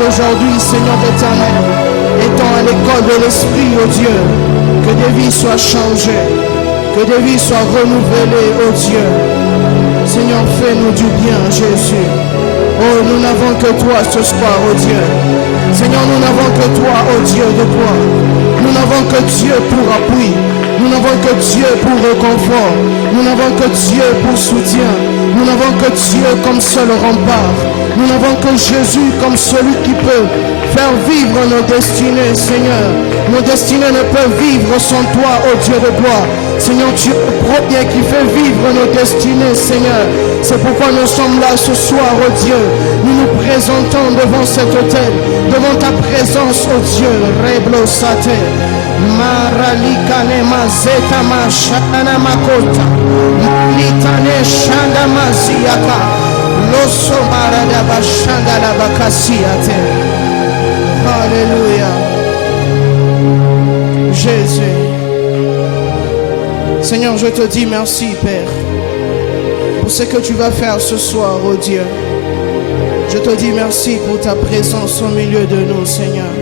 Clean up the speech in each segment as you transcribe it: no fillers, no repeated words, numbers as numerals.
d'aujourd'hui, Seigneur éternel, étant à l'école de l'Esprit, oh Dieu, que des vies soient changées, que des vies soient renouvelées, oh Dieu. Seigneur, fais-nous du bien, Jésus. Oh, nous n'avons que toi ce soir, oh Dieu. Seigneur, nous n'avons que toi, oh Dieu de gloire. Nous n'avons que Dieu pour appui. Nous n'avons que Dieu pour réconfort. Nous n'avons que Dieu pour soutien. Nous n'avons que Dieu comme seul rempart. Nous n'avons que Jésus comme celui qui peut faire vivre nos destinées, Seigneur. Nos destinées ne peuvent vivre sans toi, ô Dieu de gloire. Seigneur, tu es le premier qui fait vivre nos destinées, Seigneur. C'est pourquoi nous sommes là ce soir, ô Dieu. Nous nous présentons devant cet autel, devant ta présence, ô Dieu. Reblo sate. Maralikane mazeta mashana makota. Litane shanda maziaka. Loso marada bashanda la bakasiate. Alléluia. Jésus. Seigneur, je te dis merci, Père, pour ce que tu vas faire ce soir, oh Dieu. Je te dis merci pour ta présence au milieu de nous, Seigneur.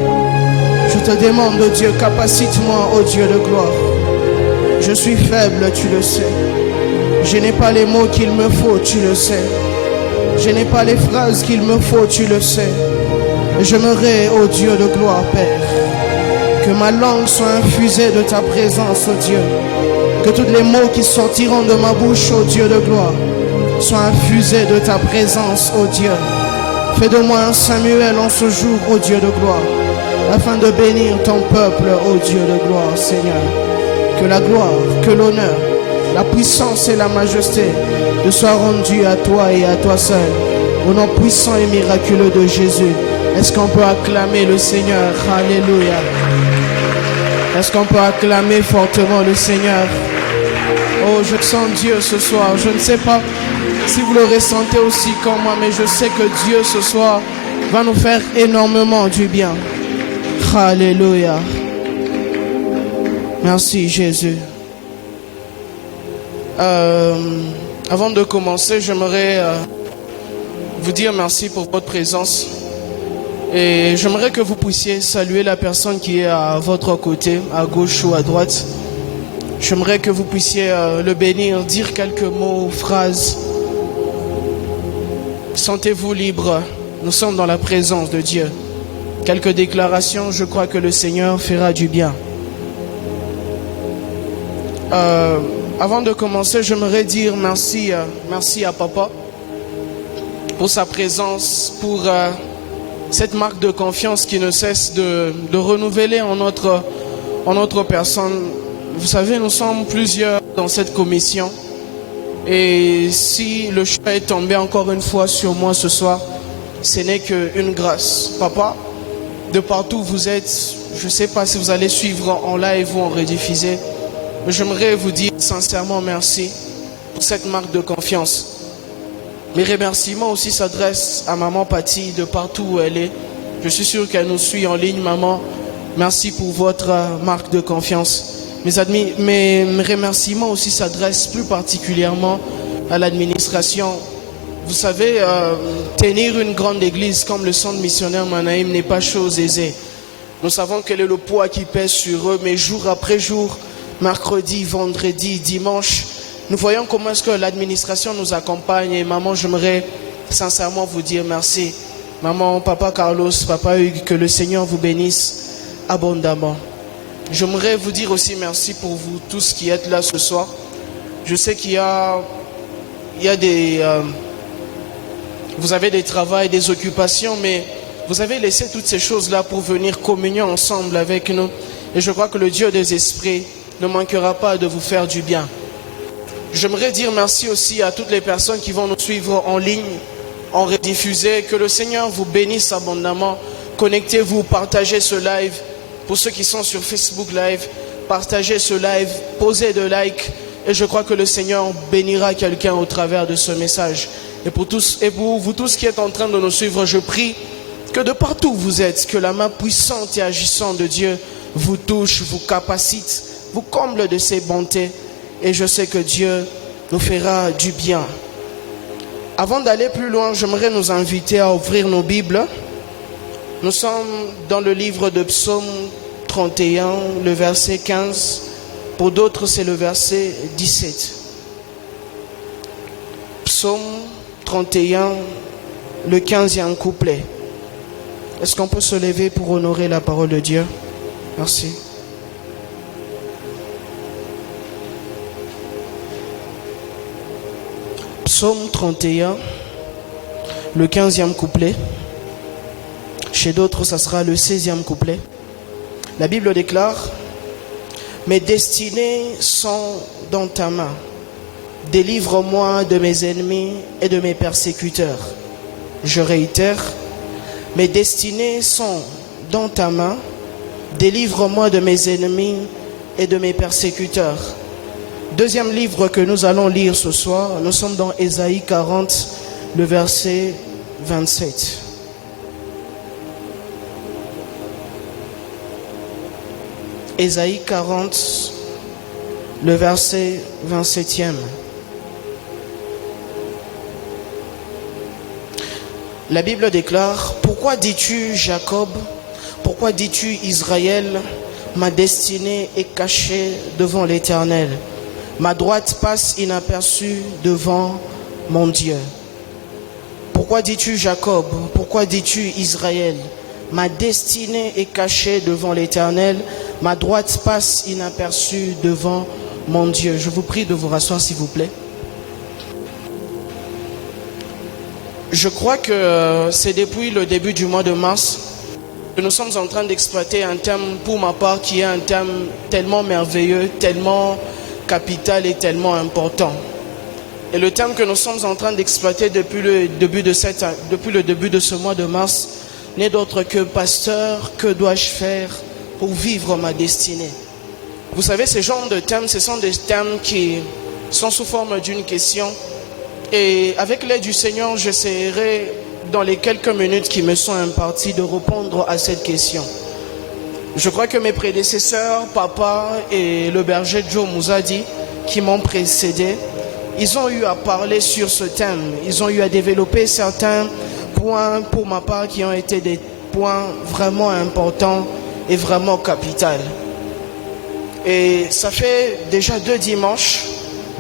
Je te demande, oh Dieu, capacite-moi, oh Dieu de gloire. Je suis faible, tu le sais. Je n'ai pas les mots qu'il me faut, tu le sais. Je n'ai pas les phrases qu'il me faut, tu le sais. J'aimerais, ô Dieu de gloire, Père, que ma langue soit infusée de ta présence, ô Dieu. Que tous les mots qui sortiront de ma bouche, ô Dieu de gloire, soient infusés de ta présence, ô Dieu. Fais de moi un Samuel en ce jour, ô Dieu de gloire, afin de bénir ton peuple, ô Dieu de gloire, Seigneur. Que la gloire, que l'honneur, la puissance et la majesté te soient rendues à toi et à toi seul. Au nom puissant et miraculeux de Jésus. Est-ce qu'on peut acclamer le Seigneur? Alléluia. Est-ce qu'on peut acclamer fortement le Seigneur? Oh, je sens Dieu ce soir. Je ne sais pas si vous le ressentez aussi comme moi, mais je sais que Dieu ce soir va nous faire énormément du bien. Alléluia. Merci Jésus. Avant de commencer, j'aimerais vous dire merci pour votre présence. Et j'aimerais que vous puissiez saluer la personne qui est à votre côté, à gauche ou à droite. J'aimerais que vous puissiez le bénir, dire quelques mots ou phrases. Sentez-vous libre. Nous sommes dans la présence de Dieu. Quelques déclarations, je crois que le Seigneur fera du bien. Avant de commencer, j'aimerais dire merci à Papa pour sa présence, pour cette marque de confiance qui ne cesse de renouveler en notre personne. Vous savez, nous sommes plusieurs dans cette commission. Et si le choix est tombé encore une fois sur moi ce soir, ce n'est qu'une grâce. Papa, de partout où vous êtes, je ne sais pas si vous allez suivre en live ou en rediffusé, mais j'aimerais vous dire sincèrement merci pour cette marque de confiance. Mes remerciements aussi s'adressent à maman Patty de partout où elle est. Je suis sûr qu'elle nous suit en ligne, maman. Merci pour votre marque de confiance. Mes remerciements aussi s'adressent plus particulièrement à l'administration. Vous savez, tenir une grande église comme le centre missionnaire Manaïm n'est pas chose aisée. Nous savons quel est le poids qui pèse sur eux, mais jour après jour, mercredi, vendredi, dimanche, nous voyons comment est-ce que l'administration nous accompagne. Et maman, j'aimerais sincèrement vous dire merci. Maman, papa Carlos, papa Hugues, que le Seigneur vous bénisse abondamment. J'aimerais vous dire aussi merci pour vous tous qui êtes là ce soir. Je sais qu'il y a des... vous avez des travails, des occupations, mais vous avez laissé toutes ces choses-là pour venir communier ensemble avec nous. Et je crois que le Dieu des esprits ne manquera pas de vous faire du bien. J'aimerais dire merci aussi à toutes les personnes qui vont nous suivre en ligne, en rediffusé. Que le Seigneur vous bénisse abondamment. Connectez-vous, partagez ce live. Pour ceux qui sont sur Facebook Live, partagez ce live, posez de likes. Et je crois que le Seigneur bénira quelqu'un au travers de ce message. Et pour vous tous qui êtes en train de nous suivre, je prie que de partout où vous êtes, que la main puissante et agissante de Dieu vous touche, vous capacite, vous comble de ses bontés. Et je sais que Dieu nous fera du bien. Avant d'aller plus loin, j'aimerais nous inviter à ouvrir nos Bibles Nous sommes dans le livre de Psaume 31, le verset 15. Pour d'autres, c'est le verset 17. Psaume 31, le 15e couplet. Est-ce qu'on peut se lever pour honorer la parole de Dieu? Merci. Psaume 31, le 15e couplet. Chez d'autres, ça sera le 16e couplet. La Bible déclare: mes destinées sont dans ta main. Délivre-moi de mes ennemis et de mes persécuteurs. Je réitère, mes destinées sont dans ta main. Délivre-moi de mes ennemis et de mes persécuteurs. Deuxième livre que nous allons lire ce soir, nous sommes dans Ésaïe 40, le verset 27. Ésaïe 40, le verset 27e. La Bible déclare: pourquoi dis-tu Jacob, pourquoi dis-tu Israël, ma destinée est cachée devant l'Éternel, ma droite passe inaperçue devant mon Dieu. Pourquoi dis-tu Jacob, pourquoi dis-tu Israël, ma destinée est cachée devant l'Éternel, ma droite passe inaperçue devant mon Dieu. Je vous prie de vous rasseoir s'il vous plaît. Je crois que c'est depuis le début du mois de mars que nous sommes en train d'exploiter un thème, pour ma part, qui est un thème tellement merveilleux, tellement capital et tellement important. Et le thème que nous sommes en train d'exploiter depuis le début de ce mois de mars n'est d'autre que: pasteur, que dois-je faire pour vivre ma destinée? Vous savez, ce genre de thèmes, ce sont des thèmes qui sont sous forme d'une question. Et avec l'aide du Seigneur, j'essaierai dans les quelques minutes qui me sont imparties de répondre à cette question. Je crois que mes prédécesseurs, papa et le berger Joe Mouzadi, qui m'ont précédé, ils ont eu à parler sur ce thème. Ils ont eu à développer certains points, pour ma part, qui ont été des points vraiment importants et vraiment capitaux. Et ça fait déjà 2 dimanches.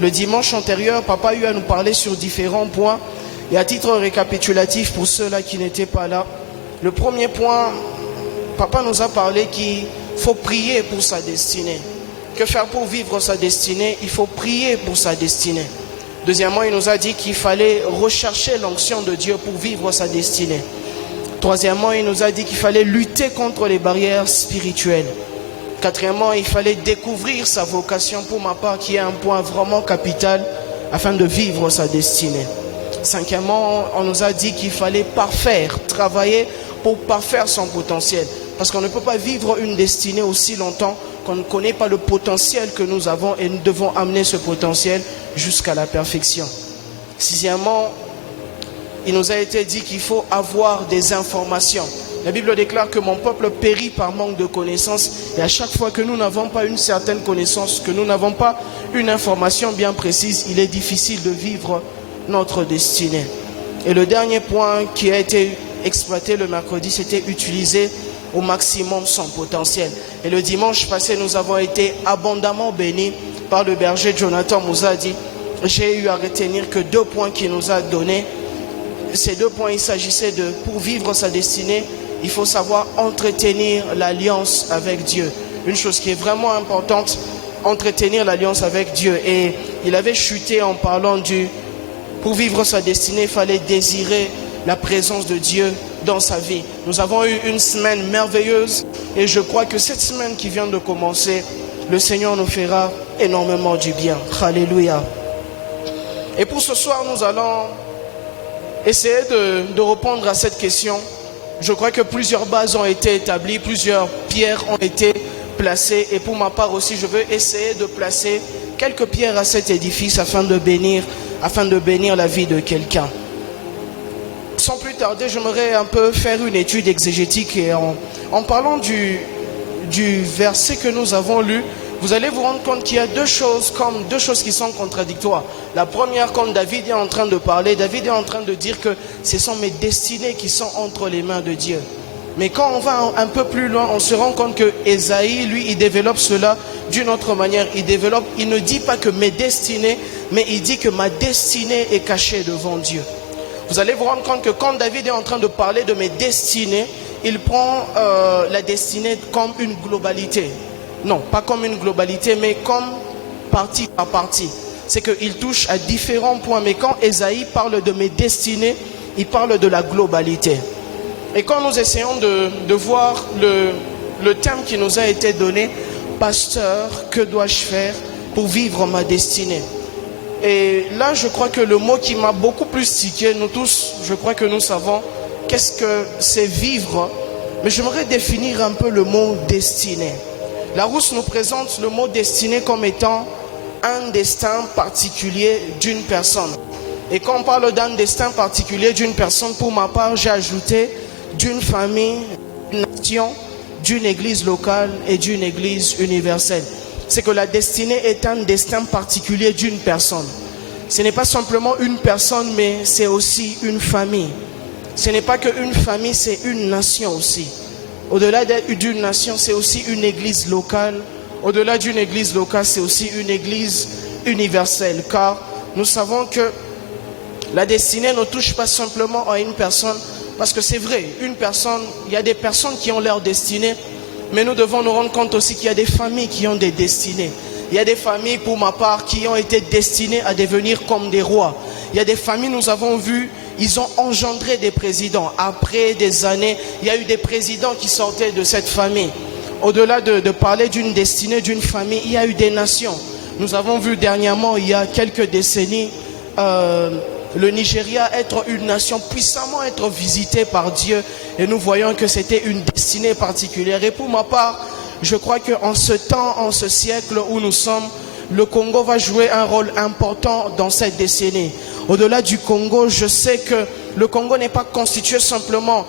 Le dimanche antérieur, papa a eu à nous parler sur différents points. Et à titre récapitulatif, pour ceux-là qui n'étaient pas là, le premier point, papa nous a parlé qu'il faut prier pour sa destinée. Que faire pour vivre sa destinée? Il faut prier pour sa destinée. Deuxièmement, il nous a dit qu'il fallait rechercher l'onction de Dieu pour vivre sa destinée. Troisièmement, il nous a dit qu'il fallait lutter contre les barrières spirituelles. Quatrièmement, il fallait découvrir sa vocation, pour ma part, qui est un point vraiment capital afin de vivre sa destinée. Cinquièmement, on nous a dit qu'il fallait parfaire, travailler pour parfaire son potentiel. Parce qu'on ne peut pas vivre une destinée aussi longtemps qu'on ne connaît pas le potentiel que nous avons, et nous devons amener ce potentiel jusqu'à la perfection. Sixièmement, il nous a été dit qu'il faut avoir des informations. La Bible déclare que mon peuple périt par manque de connaissances. Et à chaque fois que nous n'avons pas une certaine connaissance, que nous n'avons pas une information bien précise, il est difficile de vivre notre destinée. Et le dernier point qui a été exploité le mercredi, c'était utiliser au maximum son potentiel. Et le dimanche passé, nous avons été abondamment bénis par le berger Jonathan Mouzadi. J'ai eu à retenir que 2 points qu'il nous a donnés. Ces 2 points, il s'agissait de, pour vivre sa destinée, il faut savoir entretenir l'alliance avec Dieu. Une chose qui est vraiment importante, entretenir l'alliance avec Dieu. Et il avait chuté en parlant pour vivre sa destinée, il fallait désirer la présence de Dieu dans sa vie. Nous avons eu une semaine merveilleuse et je crois que cette semaine qui vient de commencer, le Seigneur nous fera énormément du bien. Alléluia. Et pour ce soir, nous allons essayer de répondre à cette question. Je crois que plusieurs bases ont été établies, plusieurs pierres ont été placées. Et pour ma part aussi, je veux essayer de placer quelques pierres à cet édifice afin de bénir la vie de quelqu'un. Sans plus tarder, j'aimerais un peu faire une étude exégétique. Et en parlant du verset que nous avons lu, vous allez vous rendre compte qu'il y a deux choses qui sont contradictoires. La première, quand David est en train de parler, David est en train de dire que ce sont mes destinées qui sont entre les mains de Dieu. Mais quand on va un peu plus loin, on se rend compte que Ésaïe, lui, il développe cela d'une autre manière. Il ne dit pas que mes destinées, mais il dit que ma destinée est cachée devant Dieu. Vous allez vous rendre compte que quand David est en train de parler de mes destinées, il prend la destinée comme une globalité. Non, pas comme une globalité, mais comme partie par partie. C'est qu'il touche à différents points. Mais quand Ésaïe parle de mes destinées, il parle de la globalité. Et quand nous essayons de voir le thème qui nous a été donné, pasteur, que dois-je faire pour vivre ma destinée? Et là, je crois que le mot qui m'a beaucoup plus tiqué, nous tous, je crois que nous savons qu'est-ce que c'est vivre. Mais j'aimerais définir un peu le mot destinée. Larousse nous présente le mot destinée comme étant un destin particulier d'une personne. Et quand on parle d'un destin particulier d'une personne, pour ma part, j'ai ajouté d'une famille, d'une nation, d'une église locale et d'une église universelle. C'est que la destinée est un destin particulier d'une personne. Ce n'est pas simplement une personne, mais c'est aussi une famille. Ce n'est pas qu'une famille, c'est une nation aussi. Au-delà d'une nation, c'est aussi une église locale. Au-delà d'une église locale, c'est aussi une église universelle. Car nous savons que la destinée ne touche pas simplement à une personne. Parce que c'est vrai, une personne, il y a des personnes qui ont leur destinée. Mais nous devons nous rendre compte aussi qu'il y a des familles qui ont des destinées. Il y a des familles, pour ma part, qui ont été destinées à devenir comme des rois. Il y a des familles, nous avons vu, ils ont engendré des présidents. Après des années, il y a eu des présidents qui sortaient de cette famille. Au-delà de parler d'une destinée, d'une famille, il y a eu des nations. Nous avons vu dernièrement, il y a quelques décennies, le Nigeria être une nation puissamment être visitée par Dieu. Et nous voyons que c'était une destinée particulière. Et pour ma part, je crois qu'en ce temps, en ce siècle où nous sommes, le Congo va jouer un rôle important dans cette décennie. Au-delà du Congo, je sais que le Congo n'est pas constitué simplement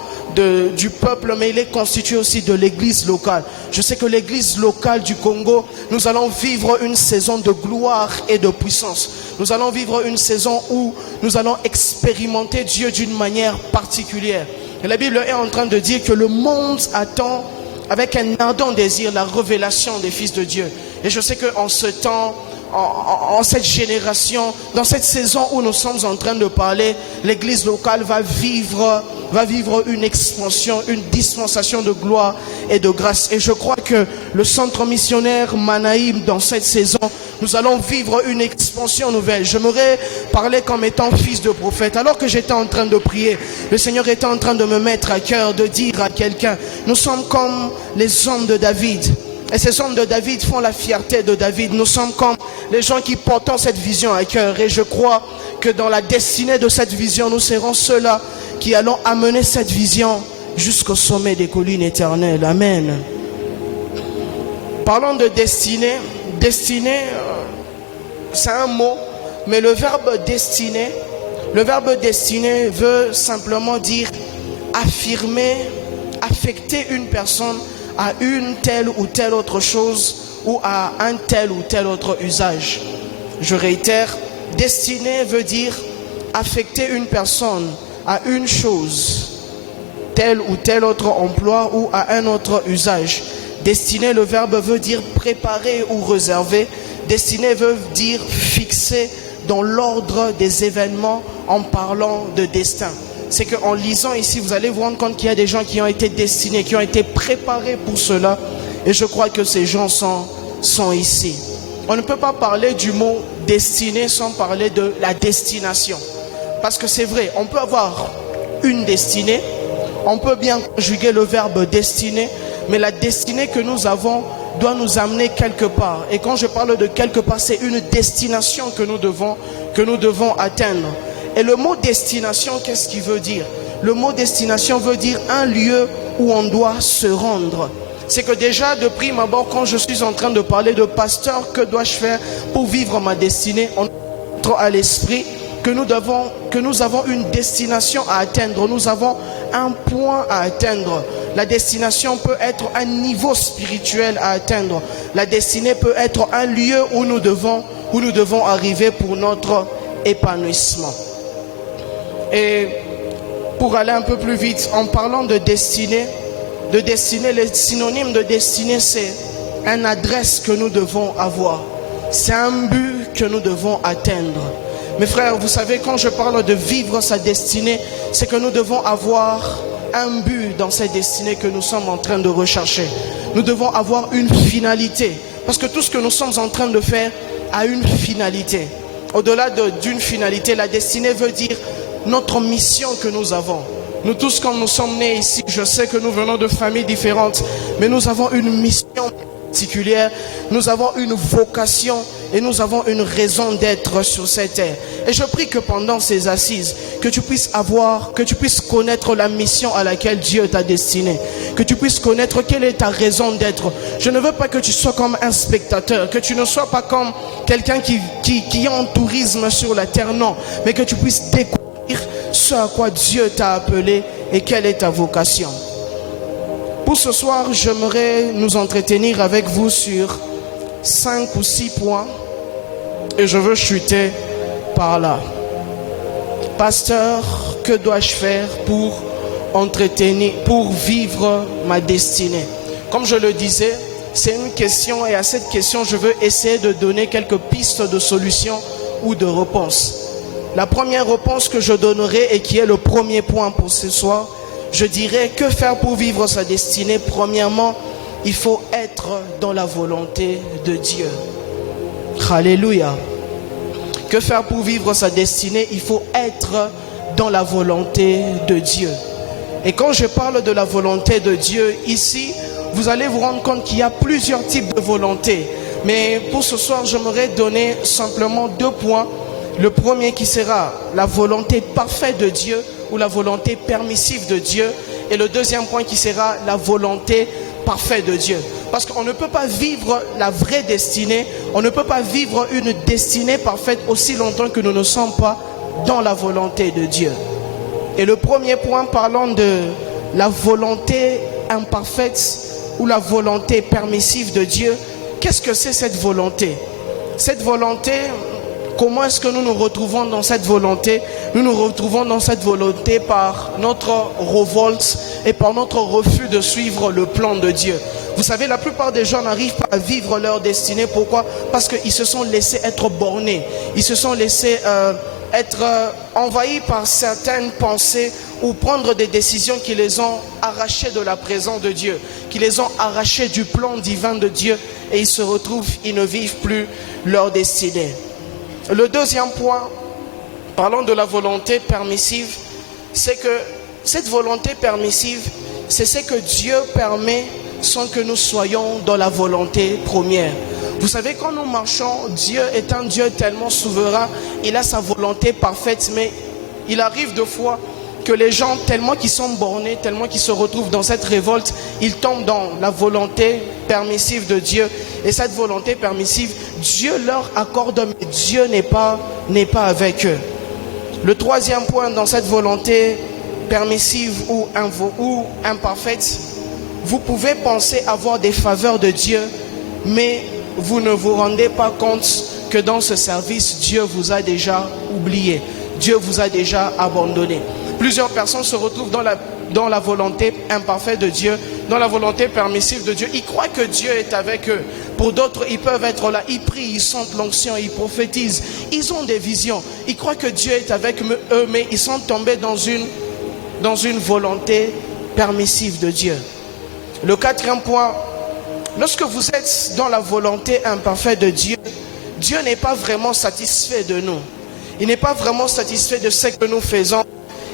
du peuple, mais il est constitué aussi de l'église locale. Je sais que l'église locale du Congo, nous allons vivre une saison de gloire et de puissance. Nous allons vivre une saison où nous allons expérimenter Dieu d'une manière particulière. Et la Bible est en train de dire que le monde attend avec un ardent désir la révélation des fils de Dieu. Et je sais qu'en ce temps, en cette génération, dans cette saison où nous sommes en train de parler, l'église locale va vivre une expansion, une dispensation de gloire et de grâce. Et je crois que le centre missionnaire Manaïm, dans cette saison, nous allons vivre une expansion nouvelle. J'aimerais parler comme étant fils de prophète. Alors que j'étais en train de prier, le Seigneur était en train de me mettre à cœur, de dire à quelqu'un, nous sommes comme les hommes de David. Et ces hommes de David font la fierté de David. Nous sommes comme les gens qui portent cette vision à cœur. Et je crois que dans la destinée de cette vision, nous serons ceux-là qui allons amener cette vision jusqu'au sommet des collines éternelles. Amen. Parlons de destinée. Destinée, c'est un mot, mais le verbe destiner veut simplement dire affirmer, affecter une personne à une telle ou telle autre chose ou à un tel ou tel autre usage. Je réitère, destiner veut dire affecter une personne à une chose, tel ou tel autre emploi ou à un autre usage. Destiner, le verbe veut dire préparer ou réserver. Destiner veut dire fixer dans l'ordre des événements en parlant de destin. C'est qu'en lisant ici, vous allez vous rendre compte qu'il y a des gens qui ont été destinés, qui ont été préparés pour cela. Et je crois que ces gens sont ici. On ne peut pas parler du mot destiné sans parler de la destination. Parce que c'est vrai, on peut avoir une destinée, on peut bien conjuguer le verbe destiné, mais la destinée que nous avons doit nous amener quelque part. Et quand je parle de quelque part, c'est une destination que nous devons atteindre. Et le mot destination, qu'est-ce qu'il veut dire? Le mot destination veut dire un lieu où on doit se rendre. C'est que déjà, de prime abord, quand je suis en train de parler de pasteur, que dois-je faire pour vivre ma destinée? On entre à l'esprit que nous avons une destination à atteindre. Nous avons un point à atteindre. La destination peut être un niveau spirituel à atteindre. La destinée peut être un lieu où nous devons arriver pour notre épanouissement. Et pour aller un peu plus vite, en parlant de destinée, de destinée, les synonymes de destinée, c'est une adresse que nous devons avoir. C'est un but que nous devons atteindre. Mes frères, vous savez, quand je parle de vivre sa destinée, c'est que nous devons avoir un but dans cette destinée que nous sommes en train de rechercher. Nous devons avoir une finalité. Parce que tout ce que nous sommes en train de faire a une finalité. Au-delà d'une finalité, la destinée veut dire notre mission que nous avons. Nous tous, quand nous sommes nés ici, je sais que nous venons de familles différentes, mais nous avons une mission particulière, nous avons une vocation et nous avons une raison d'être sur cette terre. Et je prie que pendant ces assises, que tu puisses connaître la mission à laquelle Dieu t'a destiné, que tu puisses connaître quelle est ta raison d'être. Je ne veux pas que tu sois comme un spectateur, que tu ne sois pas comme quelqu'un qui est en tourisme sur la terre, non, mais que tu puisses découvrir ce à quoi Dieu t'a appelé et quelle est ta vocation. Pour ce soir, j'aimerais nous entretenir avec vous sur 5 ou 6 points et je veux chuter par là. Pasteur, que dois-je faire pour vivre ma destinée? Comme je le disais, c'est une question et à cette question, je veux essayer de donner quelques pistes de solutions ou de réponses. La première réponse que je donnerai et qui est le premier point pour ce soir, je dirais que faire pour vivre sa destinée. Premièrement, il faut être dans la volonté de Dieu. Alléluia. Que faire pour vivre sa destinée? Il faut être dans la volonté de Dieu. Et quand je parle de la volonté de Dieu, ici, vous allez vous rendre compte qu'il y a plusieurs types de volonté. Mais pour ce soir, j'aimerais donner simplement 2 points. Le premier qui sera la volonté parfaite de Dieu ou la volonté permissive de Dieu. Et le deuxième point qui sera la volonté parfaite de Dieu. Parce qu'on ne peut pas vivre la vraie destinée, on ne peut pas vivre une destinée parfaite aussi longtemps que nous ne sommes pas dans la volonté de Dieu. Et le premier point, parlant de la volonté imparfaite ou la volonté permissive de Dieu, qu'est-ce que c'est cette volonté? Cette volonté, comment est-ce que nous nous retrouvons dans cette volonté? Nous nous retrouvons dans cette volonté par notre révolte et par notre refus de suivre le plan de Dieu. Vous savez, la plupart des gens n'arrivent pas à vivre leur destinée. Pourquoi? Parce qu'ils se sont laissés être bornés. Ils se sont laissés être envahis par certaines pensées ou prendre des décisions qui les ont arrachés de la présence de Dieu, qui les ont arrachés du plan divin de Dieu, et ils se retrouvent, ils ne vivent plus leur destinée. Le deuxième point, parlant de la volonté permissive, c'est que cette volonté permissive, c'est ce que Dieu permet sans que nous soyons dans la volonté première. Vous savez, quand nous marchons, Dieu est un Dieu tellement souverain, il a sa volonté parfaite, mais il arrive de fois que les gens, tellement qu'ils sont bornés, tellement qu'ils se retrouvent dans cette révolte, ils tombent dans la volonté permissive de Dieu. Et cette volonté permissive, Dieu leur accorde, mais Dieu n'est pas avec eux. Le troisième point dans cette volonté permissive ou imparfaite, vous pouvez penser avoir des faveurs de Dieu, mais vous ne vous rendez pas compte que dans ce service, Dieu vous a déjà oublié. Dieu vous a déjà abandonné. Plusieurs personnes se retrouvent dans la volonté imparfaite de Dieu, dans la volonté permissive de Dieu. Ils croient que Dieu est avec eux. Pour d'autres, ils peuvent être là, ils prient, ils sentent l'onction, ils prophétisent, ils ont des visions. Ils croient que Dieu est avec eux, mais ils sont tombés dans une volonté permissive de Dieu. Le quatrième point, lorsque vous êtes dans la volonté imparfaite de Dieu, Dieu n'est pas vraiment satisfait de nous. Il n'est pas vraiment satisfait de ce que nous faisons.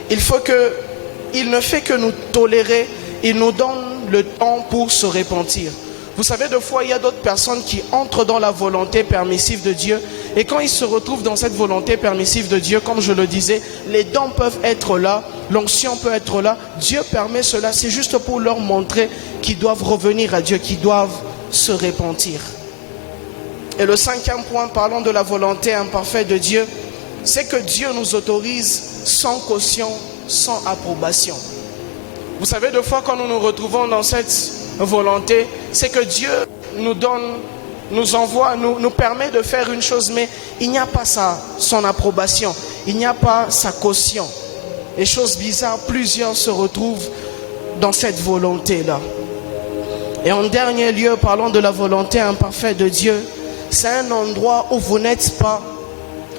Il ne fait que nous tolérer, il nous donne le temps pour se repentir. Vous savez, des fois, il y a d'autres personnes qui entrent dans la volonté permissive de Dieu. Et quand ils se retrouvent dans cette volonté permissive de Dieu, comme je le disais, les dons peuvent être là, l'onction peut être là. Dieu permet cela, c'est juste pour leur montrer qu'ils doivent revenir à Dieu, qu'ils doivent se repentir. Et le cinquième point, parlant de la volonté imparfaite de Dieu, c'est que Dieu nous autorise sans caution, sans approbation. Vous savez, des fois, quand nous nous retrouvons dans cette volonté, c'est que Dieu nous donne, nous envoie, nous permet de faire une chose, mais il n'y a pas son approbation, il n'y a pas sa caution. Et chose bizarre, plusieurs se retrouvent dans cette volonté-là. Et en dernier lieu, parlons de la volonté imparfaite de Dieu. C'est un endroit où vous n'êtes pas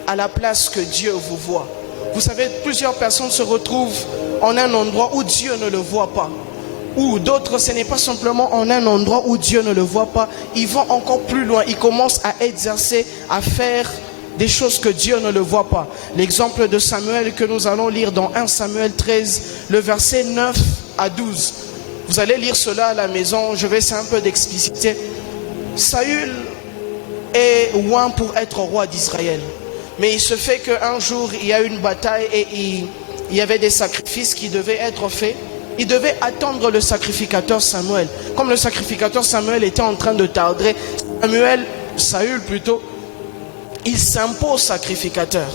à la place que Dieu vous voit. Vous savez, plusieurs personnes se retrouvent en un endroit où Dieu ne le voit pas. Ou d'autres, ce n'est pas simplement en un endroit où Dieu ne le voit pas. Ils vont encore plus loin. Ils commencent à exercer, à faire des choses que Dieu ne le voit pas. L'exemple de Samuel que nous allons lire dans 1 Samuel 13, le verset 9 à 12. Vous allez lire cela à la maison, je vais essayer un peu d'expliciter. Saül est loin pour être roi d'Israël. Mais il se fait qu'un jour, il y a une bataille et il y avait des sacrifices qui devaient être faits. Il devait attendre le sacrificateur Samuel. Comme le sacrificateur Samuel était en train de tarder, Saül plutôt, il s'impose sacrificateur.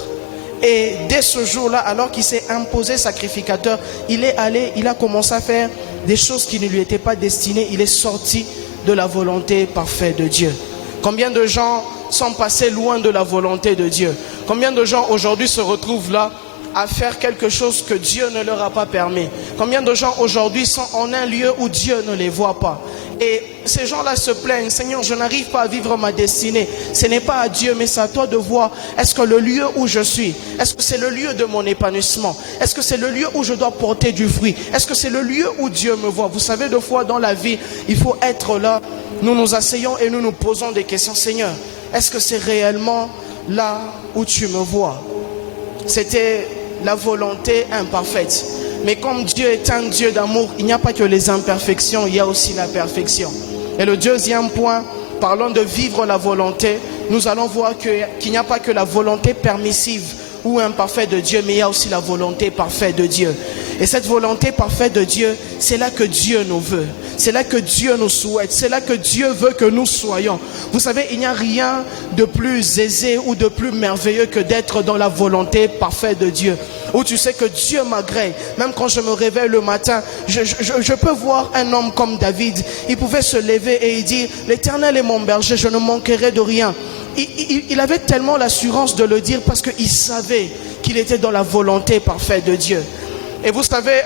Et dès ce jour-là, alors qu'il s'est imposé sacrificateur, il a commencé à faire des choses qui ne lui étaient pas destinées. Il est sorti de la volonté parfaite de Dieu. Combien de gens sont passés loin de la volonté de Dieu? Combien de gens aujourd'hui se retrouvent là à faire quelque chose que Dieu ne leur a pas permis? Combien de gens aujourd'hui sont en un lieu où Dieu ne les voit pas? Et ces gens-là se plaignent: Seigneur, je n'arrive pas à vivre ma destinée. Ce n'est pas à Dieu, mais c'est à toi de voir. Est-ce que le lieu où je suis, est-ce que c'est le lieu de mon épanouissement? Est-ce que c'est le lieu où je dois porter du fruit? Est-ce que c'est le lieu où Dieu me voit? Vous savez, deux fois dans la vie, il faut être là. Nous nous asseyons et nous nous posons des questions. Seigneur, est-ce que c'est réellement là où tu me vois? C'était la volonté imparfaite. Mais comme Dieu est un Dieu d'amour, il n'y a pas que les imperfections, il y a aussi la perfection. Et le deuxième point, parlant de vivre la volonté, nous allons voir qu'il n'y a pas que la volonté permissive ou imparfaite de Dieu, mais il y a aussi la volonté parfaite de Dieu. Et cette volonté parfaite de Dieu, c'est là que Dieu nous veut. C'est là que Dieu nous souhaite. C'est là que Dieu veut que nous soyons. Vous savez, il n'y a rien de plus aisé ou de plus merveilleux que d'être dans la volonté parfaite de Dieu. Où tu sais que Dieu m'agrée. Même quand je me réveille le matin, je peux voir un homme comme David. Il pouvait se lever et il dit: l'Éternel est mon berger, je ne manquerai de rien. Il avait tellement l'assurance de le dire parce qu'il savait qu'il était dans la volonté parfaite de Dieu. Et vous savez,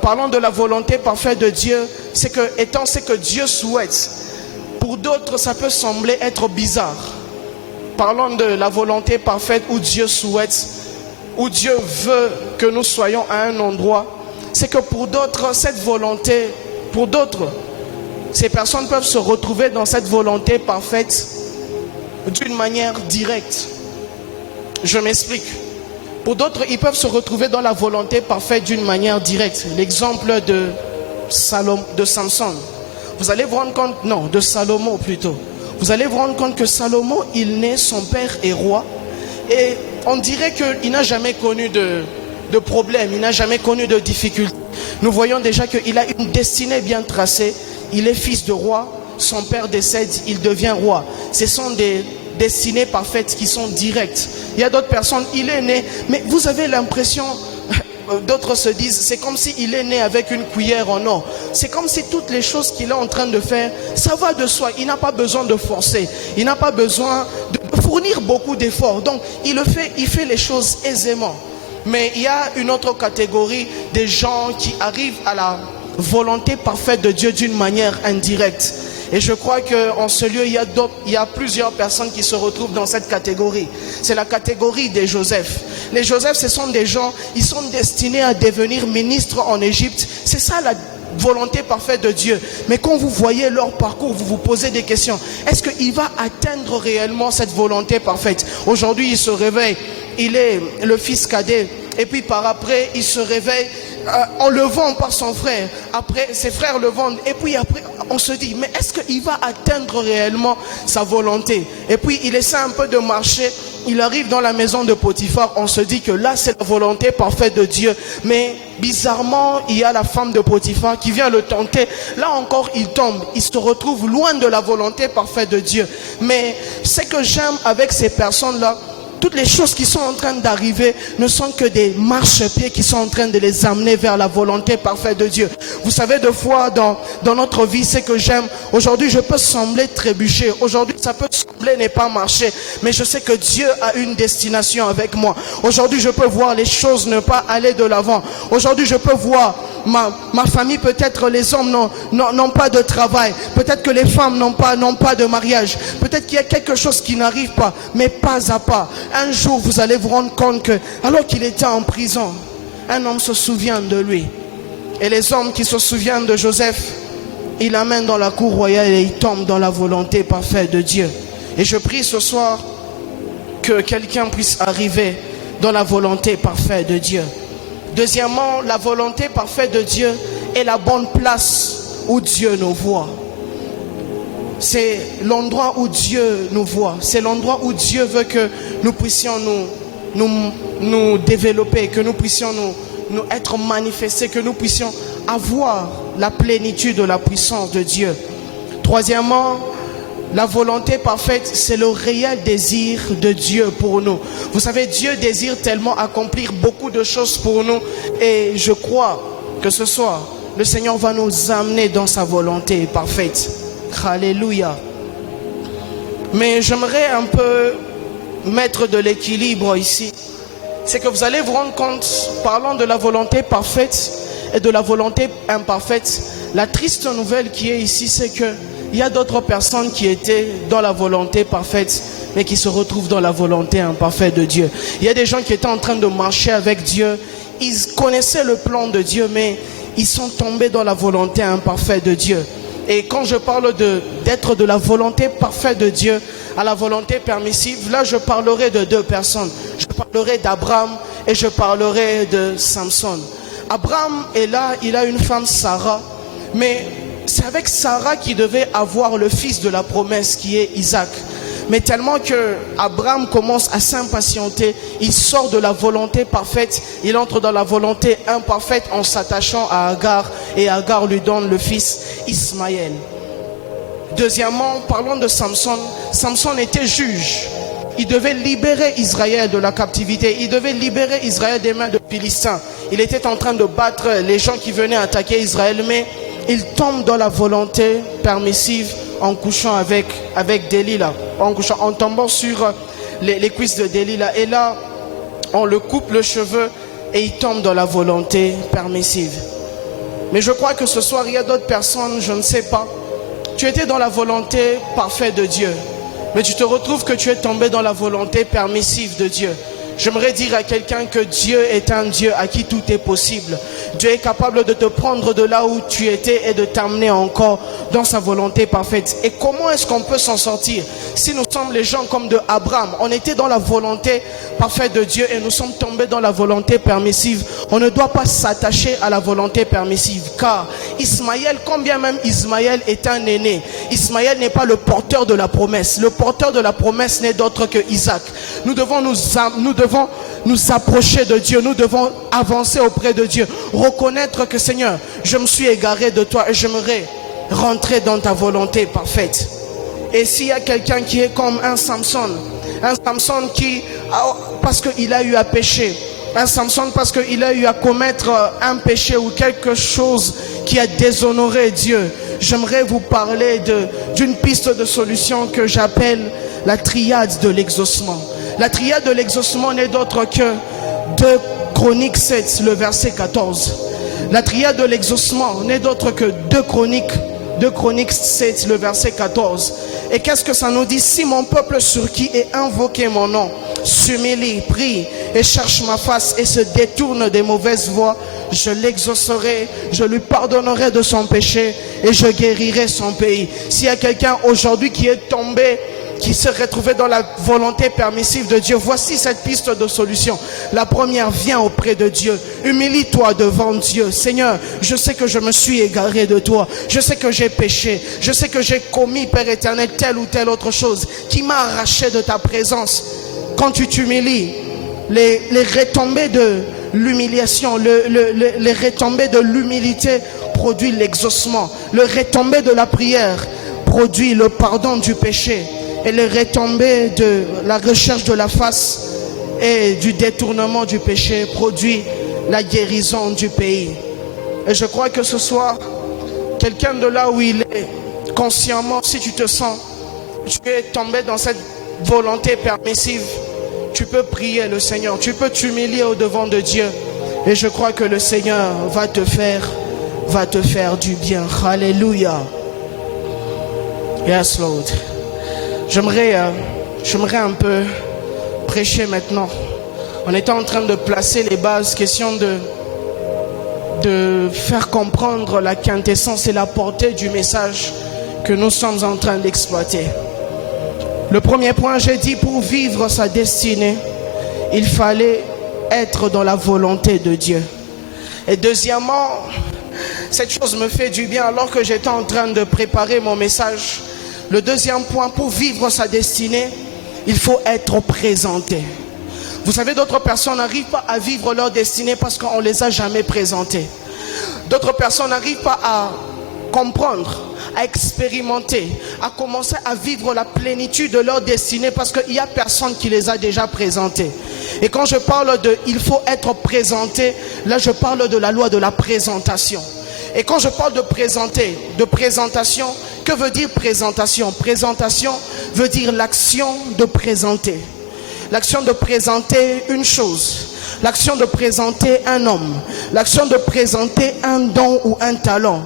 parlant de la volonté parfaite de Dieu, c'est que, étant ce que Dieu souhaite, pour d'autres ça peut sembler être bizarre. Parlons de la volonté parfaite où Dieu souhaite, où Dieu veut que nous soyons à un endroit. C'est que pour d'autres, cette volonté, pour d'autres, ces personnes peuvent se retrouver dans cette volonté parfaite d'une manière directe. Je m'explique. Pour d'autres, ils peuvent se retrouver dans la volonté parfaite d'une manière directe. L'exemple de Samson. Vous allez vous rendre compte, non, de Salomon plutôt. Vous allez vous rendre compte que Salomon, il naît, son père est roi. Et on dirait qu'il n'a jamais connu de problème, il n'a jamais connu de difficultés. Nous voyons déjà qu'il a une destinée bien tracée. Il est fils de roi, son père décède, il devient roi. Ce sont des destinées parfaites qui sont directes. Il y a d'autres personnes, il est né, mais vous avez l'impression, d'autres se disent, c'est comme s'il est né avec une cuillère en or. C'est comme si toutes les choses qu'il est en train de faire, ça va de soi. Il n'a pas besoin de forcer, il n'a pas besoin de fournir beaucoup d'efforts. Donc il fait les choses aisément. Mais il y a une autre catégorie des gens qui arrivent à la volonté parfaite de Dieu d'une manière indirecte. Et je crois qu'en ce lieu, il y a plusieurs personnes qui se retrouvent dans cette catégorie. C'est la catégorie des Joseph. Les Joseph, ce sont des gens, ils sont destinés à devenir ministres en Égypte. C'est ça la volonté parfaite de Dieu. Mais quand vous voyez leur parcours, vous vous posez des questions. Est-ce qu'il va atteindre réellement cette volonté parfaite? Aujourd'hui, il se réveille, il est le fils cadet. Et puis par après, il se réveille en le vend par son frère. Après, ses frères le vendent. Et puis après, on se dit, mais est-ce qu'il va atteindre réellement sa volonté? Et puis il essaie un peu de marcher. Il arrive dans la maison de Potiphar. On se dit que là, c'est la volonté parfaite de Dieu. Mais bizarrement, il y a la femme de Potiphar qui vient le tenter. Là encore, il tombe. Il se retrouve loin de la volonté parfaite de Dieu. Mais ce que j'aime avec ces personnes-là, toutes les choses qui sont en train d'arriver ne sont que des marchepieds qui sont en train de les amener vers la volonté parfaite de Dieu. Vous savez, deux fois dans notre vie, c'est que j'aime. Aujourd'hui, je peux sembler trébucher. Aujourd'hui, ça peut sembler ne pas marcher. Mais je sais que Dieu a une destination avec moi. Aujourd'hui, je peux voir les choses ne pas aller de l'avant. Aujourd'hui, je peux voir ma famille, peut-être les hommes n'ont pas de travail. Peut-être que les femmes n'ont pas de mariage. Peut-être qu'il y a quelque chose qui n'arrive pas. Mais pas à pas. Un jour, vous allez vous rendre compte que, alors qu'il était en prison, un homme se souvient de lui. Et les hommes qui se souviennent de Joseph, il l'amène dans la cour royale et il tombe dans la volonté parfaite de Dieu. Et je prie ce soir que quelqu'un puisse arriver dans la volonté parfaite de Dieu. Deuxièmement, la volonté parfaite de Dieu est la bonne place où Dieu nous voit. C'est l'endroit où Dieu nous voit. C'est l'endroit où Dieu veut que nous puissions nous développer, que nous puissions nous être manifestés, que nous puissions avoir la plénitude de la puissance de Dieu. Troisièmement, la volonté parfaite, c'est le réel désir de Dieu pour nous. Vous savez, Dieu désire tellement accomplir beaucoup de choses pour nous. Et je crois que ce soir, le Seigneur va nous amener dans sa volonté parfaite. Alléluia. Mais j'aimerais un peu mettre de l'équilibre ici. C'est que vous allez vous rendre compte, parlant de la volonté parfaite et de la volonté imparfaite, la triste nouvelle qui est ici, c'est que il y a d'autres personnes qui étaient dans la volonté parfaite, mais qui se retrouvent dans la volonté imparfaite de Dieu. Il y a des gens qui étaient en train de marcher avec Dieu. Ils connaissaient le plan de Dieu, mais ils sont tombés dans la volonté imparfaite de Dieu. Et quand je parle d'être de la volonté parfaite de Dieu à la volonté permissive, là je parlerai de deux personnes. Je parlerai d'Abraham et je parlerai de Samson. Abraham est là, il a une femme Sarah, mais c'est avec Sarah qu'il devait avoir le fils de la promesse qui est Isaac. Mais tellement que Abraham commence à s'impatienter, il sort de la volonté parfaite, il entre dans la volonté imparfaite en s'attachant à Agar, et Agar lui donne le fils Ismaël. Deuxièmement, parlons de Samson. Samson était juge. Il devait libérer Israël de la captivité. Il devait libérer Israël des mains de Philistins. Il était en train de battre les gens qui venaient attaquer Israël, mais il tombe dans la volonté permissive en couchant avec Delilah, en tombant sur les cuisses de Delilah. Et là, on le coupe le cheveu et il tombe dans la volonté permissive. Mais je crois que ce soir, il y a d'autres personnes, je ne sais pas. Tu étais dans la volonté parfaite de Dieu, mais tu te retrouves que tu es tombé dans la volonté permissive de Dieu. J'aimerais dire à quelqu'un que Dieu est un Dieu à qui tout est possible. Dieu est capable de te prendre de là où tu étais et de t'amener encore dans sa volonté parfaite. Et comment est-ce qu'on peut s'en sortir? Si nous sommes les gens comme de Abraham, on était dans la volonté parfaite de Dieu et nous sommes tombés dans la volonté permissive. On ne doit pas s'attacher à la volonté permissive, car Ismaël, combien même Ismaël est un aîné, Ismaël n'est pas le porteur de la promesse. Le porteur de la promesse n'est d'autre que Isaac. Nous devons nous approcher de Dieu, nous devons avancer auprès de Dieu, reconnaître que Seigneur, je me suis égaré de toi et j'aimerais rentrer dans ta volonté parfaite. Et s'il y a quelqu'un qui est comme un Samson qui, parce qu'il a eu à pécher, un Samson parce qu'il a eu à commettre un péché ou quelque chose qui a déshonoré Dieu, j'aimerais vous parler d'une piste de solution que j'appelle la triade de l'exaucement. La triade de l'exaucement n'est d'autre que 2 Chroniques 7, le verset 14. La triade de l'exaucement n'est d'autre que 2 Chroniques 7, le verset 14. Et qu'est-ce que ça nous dit? Si mon peuple sur qui est invoqué mon nom s'humilie, prie et cherche ma face et se détourne des mauvaises voies, je l'exaucerai, je lui pardonnerai de son péché et je guérirai son pays. S'il y a quelqu'un aujourd'hui qui est tombé, qui s'est retrouvé dans la volonté permissive de Dieu, voici cette piste de solution. La première, viens auprès de Dieu, humilie-toi devant Dieu. Seigneur, je sais que je me suis égaré de toi, je sais que j'ai péché, je sais que j'ai commis, Père éternel, telle ou telle autre chose qui m'a arraché de ta présence. Quand tu t'humilies, les retombées de l'humiliation, les retombées de l'humilité produit l'exaucement. Le retombé de la prière produit le pardon du péché. Et les retombées de la recherche de la face et du détournement du péché produit la guérison du pays. Et je crois que ce soir, quelqu'un de là où il est, consciemment, si tu te sens, tu es tombé dans cette volonté permissive, tu peux prier le Seigneur, tu peux t'humilier au devant de Dieu Et je crois que le Seigneur va te faire du bien. Alléluia. Yes, Lord. J'aimerais un peu prêcher maintenant. On était en train de placer les bases, question de faire comprendre la quintessence et la portée du message que nous sommes en train d'exploiter. Le premier point, j'ai dit, pour vivre sa destinée, il fallait être dans la volonté de Dieu. Et deuxièmement, cette chose me fait du bien alors que j'étais en train de préparer mon message. Le deuxième point, pour vivre sa destinée, il faut être présenté. Vous savez, d'autres personnes n'arrivent pas à vivre leur destinée parce qu'on ne les a jamais présentées. D'autres personnes n'arrivent pas à comprendre, à expérimenter, à commencer à vivre la plénitude de leur destinée parce qu'il n'y a personne qui les a déjà présentées. Et quand je parle de il faut être présenté, là je parle de la loi de la présentation. Et quand je parle de présenter, de présentation, que veut dire présentation? Présentation veut dire l'action de présenter. L'action de présenter une chose. L'action de présenter un homme. L'action de présenter un don ou un talent.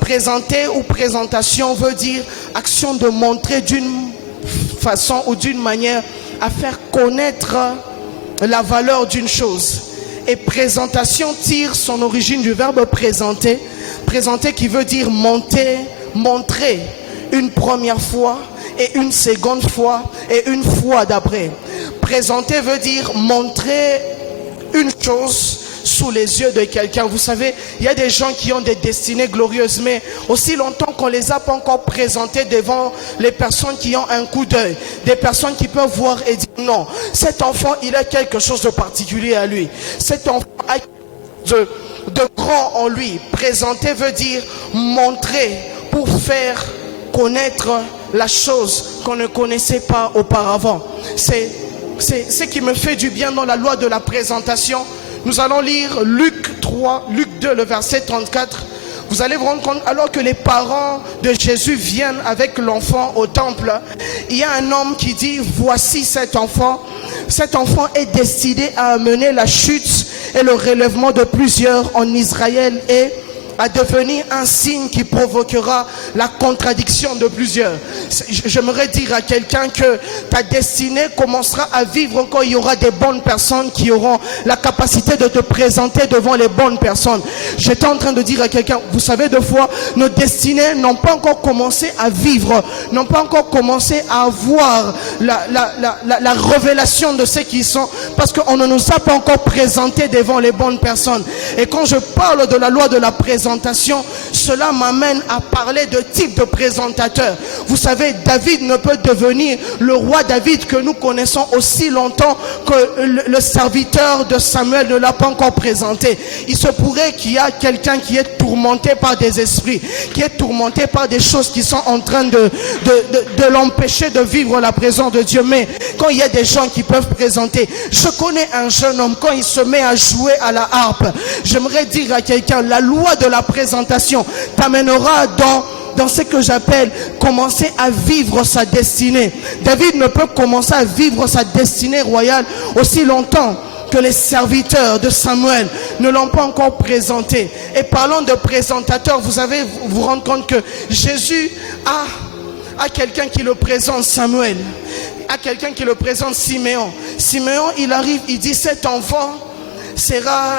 Présenter ou présentation veut dire action de montrer d'une façon ou d'une manière à faire connaître la valeur d'une chose. Et présentation tire son origine du verbe présenter. Présenter qui veut dire monter, montrer une première fois et une seconde fois et une fois d'après. Présenter veut dire montrer une chose sous les yeux de quelqu'un. Vous savez, il y a des gens qui ont des destinées glorieuses, mais aussi longtemps qu'on ne les a pas encore présentées devant les personnes qui ont un coup d'œil, des personnes qui peuvent voir et dire non, cet enfant il a quelque chose de particulier à lui, cet enfant a de grand en lui. Présenter veut dire montrer pour faire connaître la chose qu'on ne connaissait pas auparavant. C'est ce qui me fait du bien dans la loi de la présentation. Nous allons lire Luc 3, Luc 2, le verset 34. Vous allez vous rendre compte, alors que les parents de Jésus viennent avec l'enfant au temple, il y a un homme qui dit, voici cet enfant. Cet enfant est destiné à amener la chute et le relèvement de plusieurs en Israël et à devenir un signe qui provoquera la contradiction de plusieurs. J'aimerais dire à quelqu'un que ta destinée commencera à vivre quand il y aura des bonnes personnes qui auront la capacité de te présenter devant les bonnes personnes. J'étais en train de dire à quelqu'un, vous savez, des fois, nos destinées n'ont pas encore commencé à vivre, n'ont pas encore commencé à avoir la révélation de ce qu'ils sont, parce qu'on ne nous a pas encore présenté devant les bonnes personnes. Et quand je parle de la loi de la présentation, cela m'amène à parler de type de présentateur. Vous savez, David ne peut devenir le roi David que nous connaissons aussi longtemps que le serviteur de Samuel ne l'a pas encore présenté. Il se pourrait qu'il y a quelqu'un qui est tourmenté par des esprits, qui est tourmenté par des choses qui sont en train de l'empêcher de vivre la présence de Dieu. Mais quand il y a des gens qui peuvent présenter, je connais un jeune homme, quand il se met à jouer à la harpe, j'aimerais dire à quelqu'un, la loi de la présentation t'amènera dans ce que j'appelle commencer à vivre sa destinée. David ne peut commencer à vivre sa destinée royale aussi longtemps que les serviteurs de Samuel ne l'ont pas encore présenté. Et parlant de présentateurs, vous avez vous rendre compte que Jésus a quelqu'un qui le présente, Samuel, a quelqu'un qui le présente, Siméon. Siméon, il arrive, il dit, cet enfant sera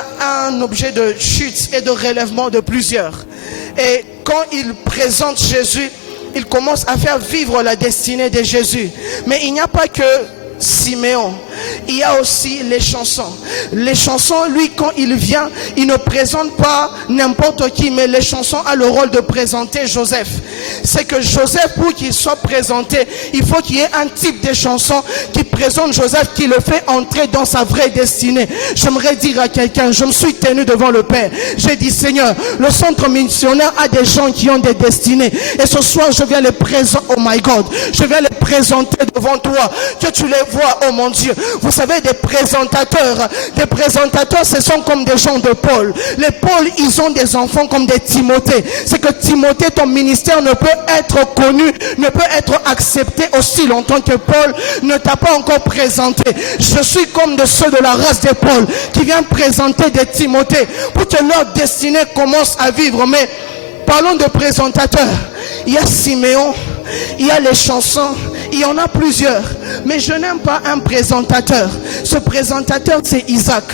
un objet de chute et de relèvement de plusieurs. Et quand il présente Jésus, il commence à faire vivre la destinée de Jésus. Mais il n'y a pas que Siméon, il y a aussi les chansons. Les chansons, lui, quand il vient, il ne présente pas n'importe qui, mais les chansons ont le rôle de présenter Joseph. C'est que Joseph, pour qu'il soit présenté, il faut qu'il y ait un type de chanson qui présente Joseph, qui le fait entrer dans sa vraie destinée. J'aimerais dire à quelqu'un, je me suis tenu devant le Père, j'ai dit, Seigneur, le centre missionnaire a des gens qui ont des destinées, et ce soir je viens les présenter, oh my God, je viens les présenter devant toi, que tu les vois, oh mon Dieu. Vous savez, des présentateurs, ce sont comme des gens de Paul. Les Paul, ils ont des enfants comme des Timothée. C'est que Timothée, ton ministère ne peut être connu, ne peut être accepté aussi longtemps que Paul ne t'a pas encore encore présenté. Je suis comme de ceux de la race de Paul qui viennent présenter des Timothée pour que leur destinée commence à vivre. Mais parlons de présentateurs. Il y a Siméon, il y a les chansons, il y en a plusieurs. Mais je n'aime pas un présentateur. Ce présentateur, c'est Isaac.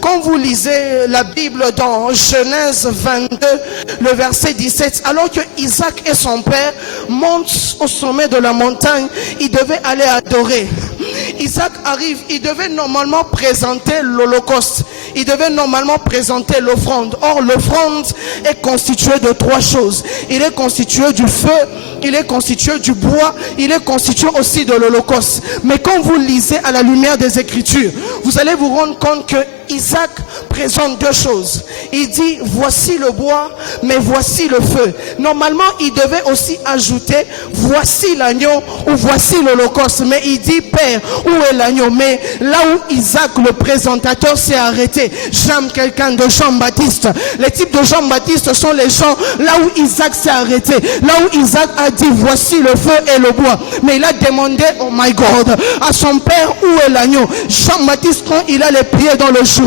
Quand vous lisez la Bible dans Genèse 22, le verset 17, alors que Isaac et son père montent au sommet de la montagne, ils devaient aller adorer. Isaac arrive, il devait normalement présenter l'holocauste. Il devait normalement présenter l'offrande. Or, l'offrande est constituée de trois choses. Il est constitué du feu, il est constitué du bois, il est constitué aussi de l'holocauste. Mais quand vous lisez à la lumière des Écritures, vous allez vous rendre compte que Isaac présente deux choses. Il dit, voici le bois, mais voici le feu. Normalement, il devait aussi ajouter, voici l'agneau ou voici l'holocauste. Mais il dit, Père, où est l'agneau? Mais là où Isaac, le présentateur, s'est arrêté, j'aime quelqu'un de Jean-Baptiste. Les types de Jean-Baptiste sont les gens là où Isaac s'est arrêté. Là où Isaac a dit, voici le feu et le bois. Mais il a demandé, oh my God, à son père, où est l'agneau? Jean-Baptiste, quand il a les pieds dans le Jourdain,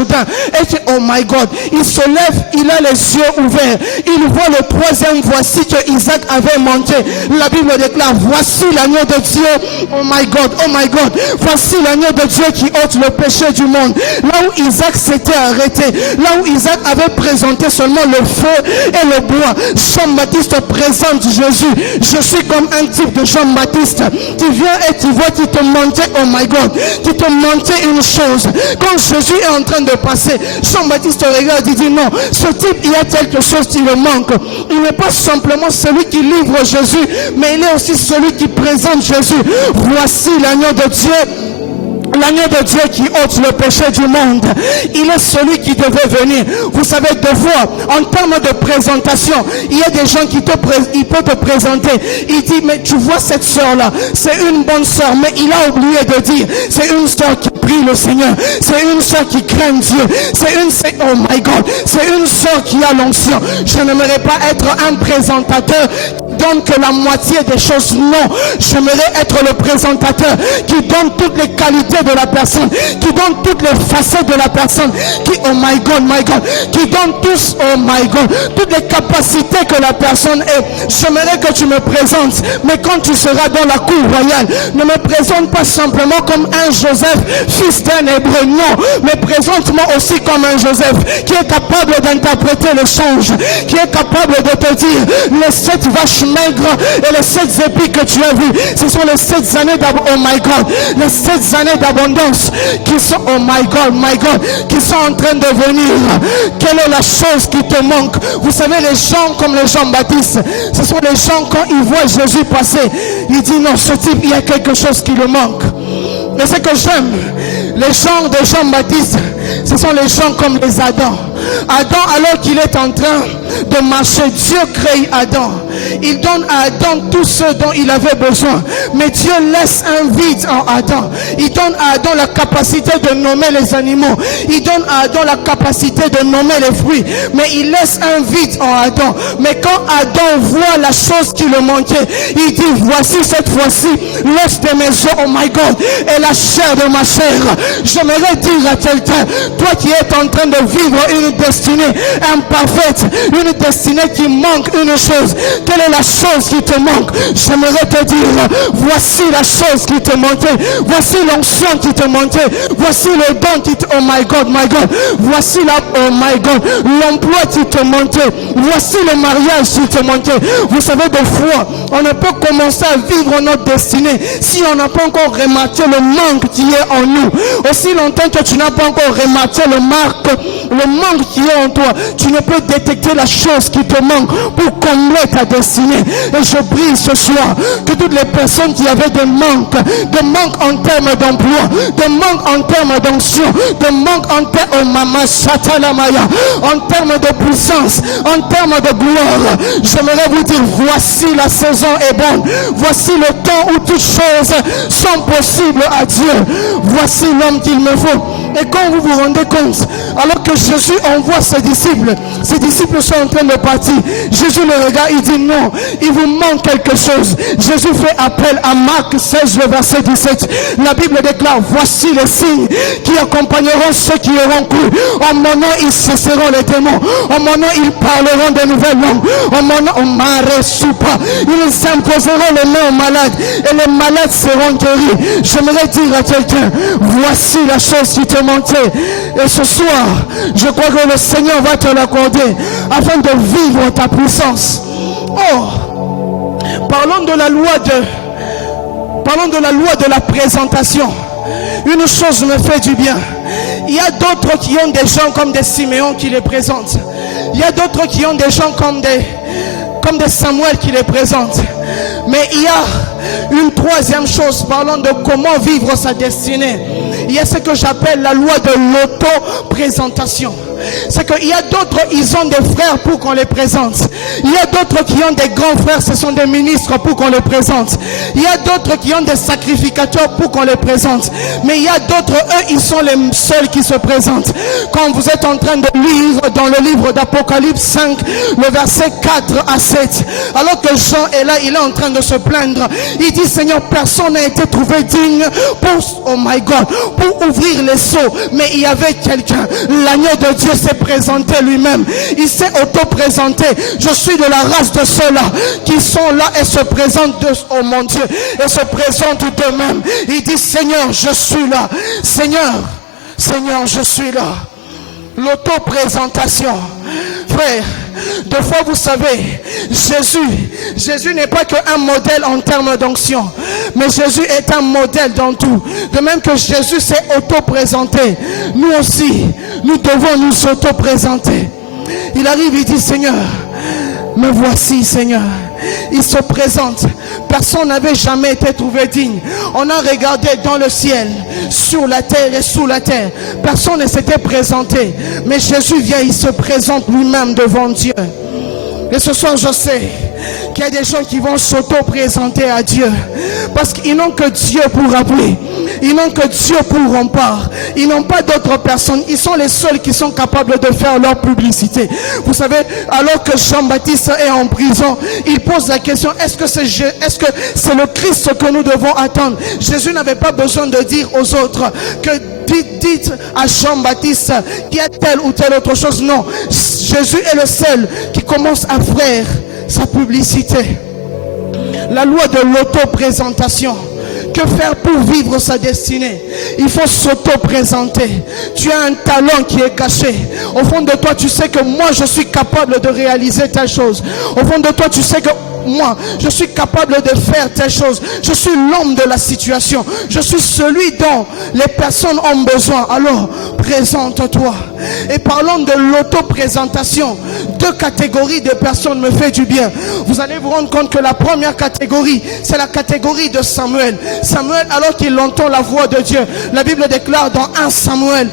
et dit, oh my God, il se lève, il a les yeux ouverts, il voit le troisième voici que Isaac avait monté. La Bible déclare, voici l'agneau de Dieu, oh my God, voici l'agneau de Dieu qui ôte le péché du monde. Là où Isaac s'était arrêté, là où Isaac avait présenté seulement le feu et le bois, Jean-Baptiste présente Jésus. Je suis comme un type de Jean-Baptiste qui vient et qui voit qui te montait, oh my God, qui te montait une chose. Quand Jésus est en train de passer, Jean-Baptiste regarde, il dit non, ce type, il y a quelque chose qui le manque. Il n'est pas simplement celui qui livre Jésus, mais il est aussi celui qui présente Jésus. Voici l'agneau de Dieu. L'agneau de Dieu qui ôte le péché du monde. Il est celui qui devait venir. Vous savez, de voir, en termes de présentation, il y a des gens qui il peut te présenter. Il dit, mais tu vois cette sœur-là, c'est une bonne sœur. Mais il a oublié de dire, c'est une sœur qui prie le Seigneur. C'est une sœur qui craint Dieu. Oh my God, c'est une sœur qui a l'onction. Je n'aimerais pas être un présentateur qui donne que la moitié des choses. Non, j'aimerais être le présentateur qui donne toutes les qualités de la personne, qui donne toutes les facettes de la personne, qui, oh my God, qui donne tous, oh my God, toutes les capacités que la personne est. J'aimerais que tu me présentes, mais quand tu seras dans la cour royale, ne me présente pas simplement comme un Joseph, fils d'un Hébreu, non, mais présente-moi aussi comme un Joseph qui est capable d'interpréter le songe, qui est capable de te dire, les 7 vaches maigres et les 7 épis que tu as vus, ce sont les 7 années d'abondance, oh my God, les 7 années d'abondance qui sont, oh my God, qui sont en train de venir. Quelle est la chose qui te manque? Vous savez, les gens comme les Jean-Baptiste, ce sont les gens quand ils voient Jésus passer, ils disent non, ce type, il y a quelque chose qui le manque. Mais ce que j'aime, les gens de Jean-Baptiste, ce sont les gens comme les Adam. Adam, alors qu'il est en train de marcher, Dieu crée Adam. Il donne à Adam tout ce dont il avait besoin. Mais Dieu laisse un vide en Adam. Il donne à Adam la capacité de nommer les animaux. Il donne à Adam la capacité de nommer les fruits. Mais il laisse un vide en Adam. Mais quand Adam voit la chose qui le manquait, il dit, voici cette fois-ci l'os de mes os, oh my God, et la chair de ma chair. J'aimerais dire à quelqu'un, toi qui es en train de vivre une destinée imparfaite, une destinée qui manque une chose, quelle est la chose qui te manque? J'aimerais te dire, voici la chose qui te manquait, voici l'onction qui te manquait, voici le don qui te, oh my God, voici la, oh my God, l'emploi qui te manquait, voici le mariage qui te manquait. Vous savez, des fois, on ne peut commencer à vivre notre destinée si on n'a pas encore remarqué le manque qui est en nous. Aussi longtemps que tu n'as pas encore remarqué le manque qui est en toi, tu ne peux détecter la chose qui te manque pour combler ta destinée. Et je prie ce soir que toutes les personnes qui avaient des manques en termes d'emploi, des manques en termes d'onction, des manques en termes en termes de puissance, en termes de gloire, j'aimerais vous dire, voici la saison est bonne, voici le temps où toutes choses sont possibles à Dieu, voici l'homme qu'il me faut. Et quand vous vous rendez compte, alors que Jésus envoie ses disciples sont en train de partir. Jésus le regarde, il dit non, il vous manque quelque chose. Jésus fait appel à Marc 16, le verset 17. La Bible déclare, voici les signes qui accompagneront ceux qui auront cru. En mon nom, ils cesseront les démons. En mon nom, ils parleront de nouvelles langues. En mon nom, ils s'imposeront les mains aux malades et les malades seront guéris. J'aimerais dire à quelqu'un, voici la chose qui te manquait. Et ce soir, je crois que le Seigneur va te l'accorder afin de vivre ta puissance. Oh, parlons de la loi de la présentation. Une chose me fait du bien. Il y a d'autres qui ont des gens comme des Siméon qui les présentent. Il y a d'autres qui ont des gens comme des Samuel qui les présentent. Mais il y a une troisième chose, parlant de comment vivre sa destinée. Il y a ce que j'appelle la loi de l'auto-présentation. C'est qu'il y a d'autres, ils ont des frères pour qu'on les présente. Il y a d'autres qui ont des grands frères, ce sont des ministres pour qu'on les présente. Il y a d'autres qui ont des sacrificateurs pour qu'on les présente. Mais il y a d'autres, eux, ils sont les seuls qui se présentent. Quand vous êtes en train de lire dans le livre d'Apocalypse 5, le verset 4 à 7, alors que Jean est là, il est en train de se plaindre. Il dit, Seigneur, personne n'a été trouvé digne pour, oh my God, pour ouvrir les sceaux. Mais il y avait quelqu'un, l'agneau de Dieu s'est présenté lui-même. Il s'est auto-présenté. Je suis de la race de ceux-là qui sont là et se présentent oh mon Dieu, et se présentent d'eux-mêmes. Il dit, Seigneur, je suis là. Seigneur, je suis là. L'auto-présentation. Frère, des fois vous savez, Jésus n'est pas qu'un modèle en termes d'onction, mais Jésus est un modèle dans tout. De même que Jésus s'est auto-présenté, nous aussi, nous devons nous auto-présenter. Il arrive, il dit, Seigneur, me voici, Seigneur. Il se présente. Personne n'avait jamais été trouvé digne. On a regardé dans le ciel, sur la terre et sous la terre. Personne ne s'était présenté. Mais Jésus vient, il se présente lui-même devant Dieu. Et ce soir, je sais qu'il y a des gens qui vont s'auto-présenter à Dieu. Parce qu'ils n'ont que Dieu pour appeler. Ils n'ont que Dieu pour rempart. Ils n'ont pas d'autres personnes. Ils sont les seuls qui sont capables de faire leur publicité. Vous savez, alors que Jean-Baptiste est en prison, il pose la question, est-ce que c'est le Christ que nous devons attendre? Jésus n'avait pas besoin de dire aux autres que dites à Jean-Baptiste qu'il y a telle ou telle autre chose. Non, Jésus est le seul qui commence à faire sa publicité. La loi de l'auto-présentation. Que faire pour vivre sa destinée? Il faut s'auto-présenter. Tu as un talent qui est caché. Au fond de toi, tu sais que moi, je suis capable de réaliser telle chose. Au fond de toi, tu sais que moi, je suis capable de faire telle chose. Je suis l'homme de la situation. Je suis celui dont les personnes ont besoin. Alors, présente-toi. Et parlons de l'auto-présentation. Deux catégories de personnes me fait du bien. Vous allez vous rendre compte que la première catégorie, c'est la catégorie de Samuel. Samuel, alors qu'il entend la voix de Dieu, la Bible déclare dans 1 Samuel,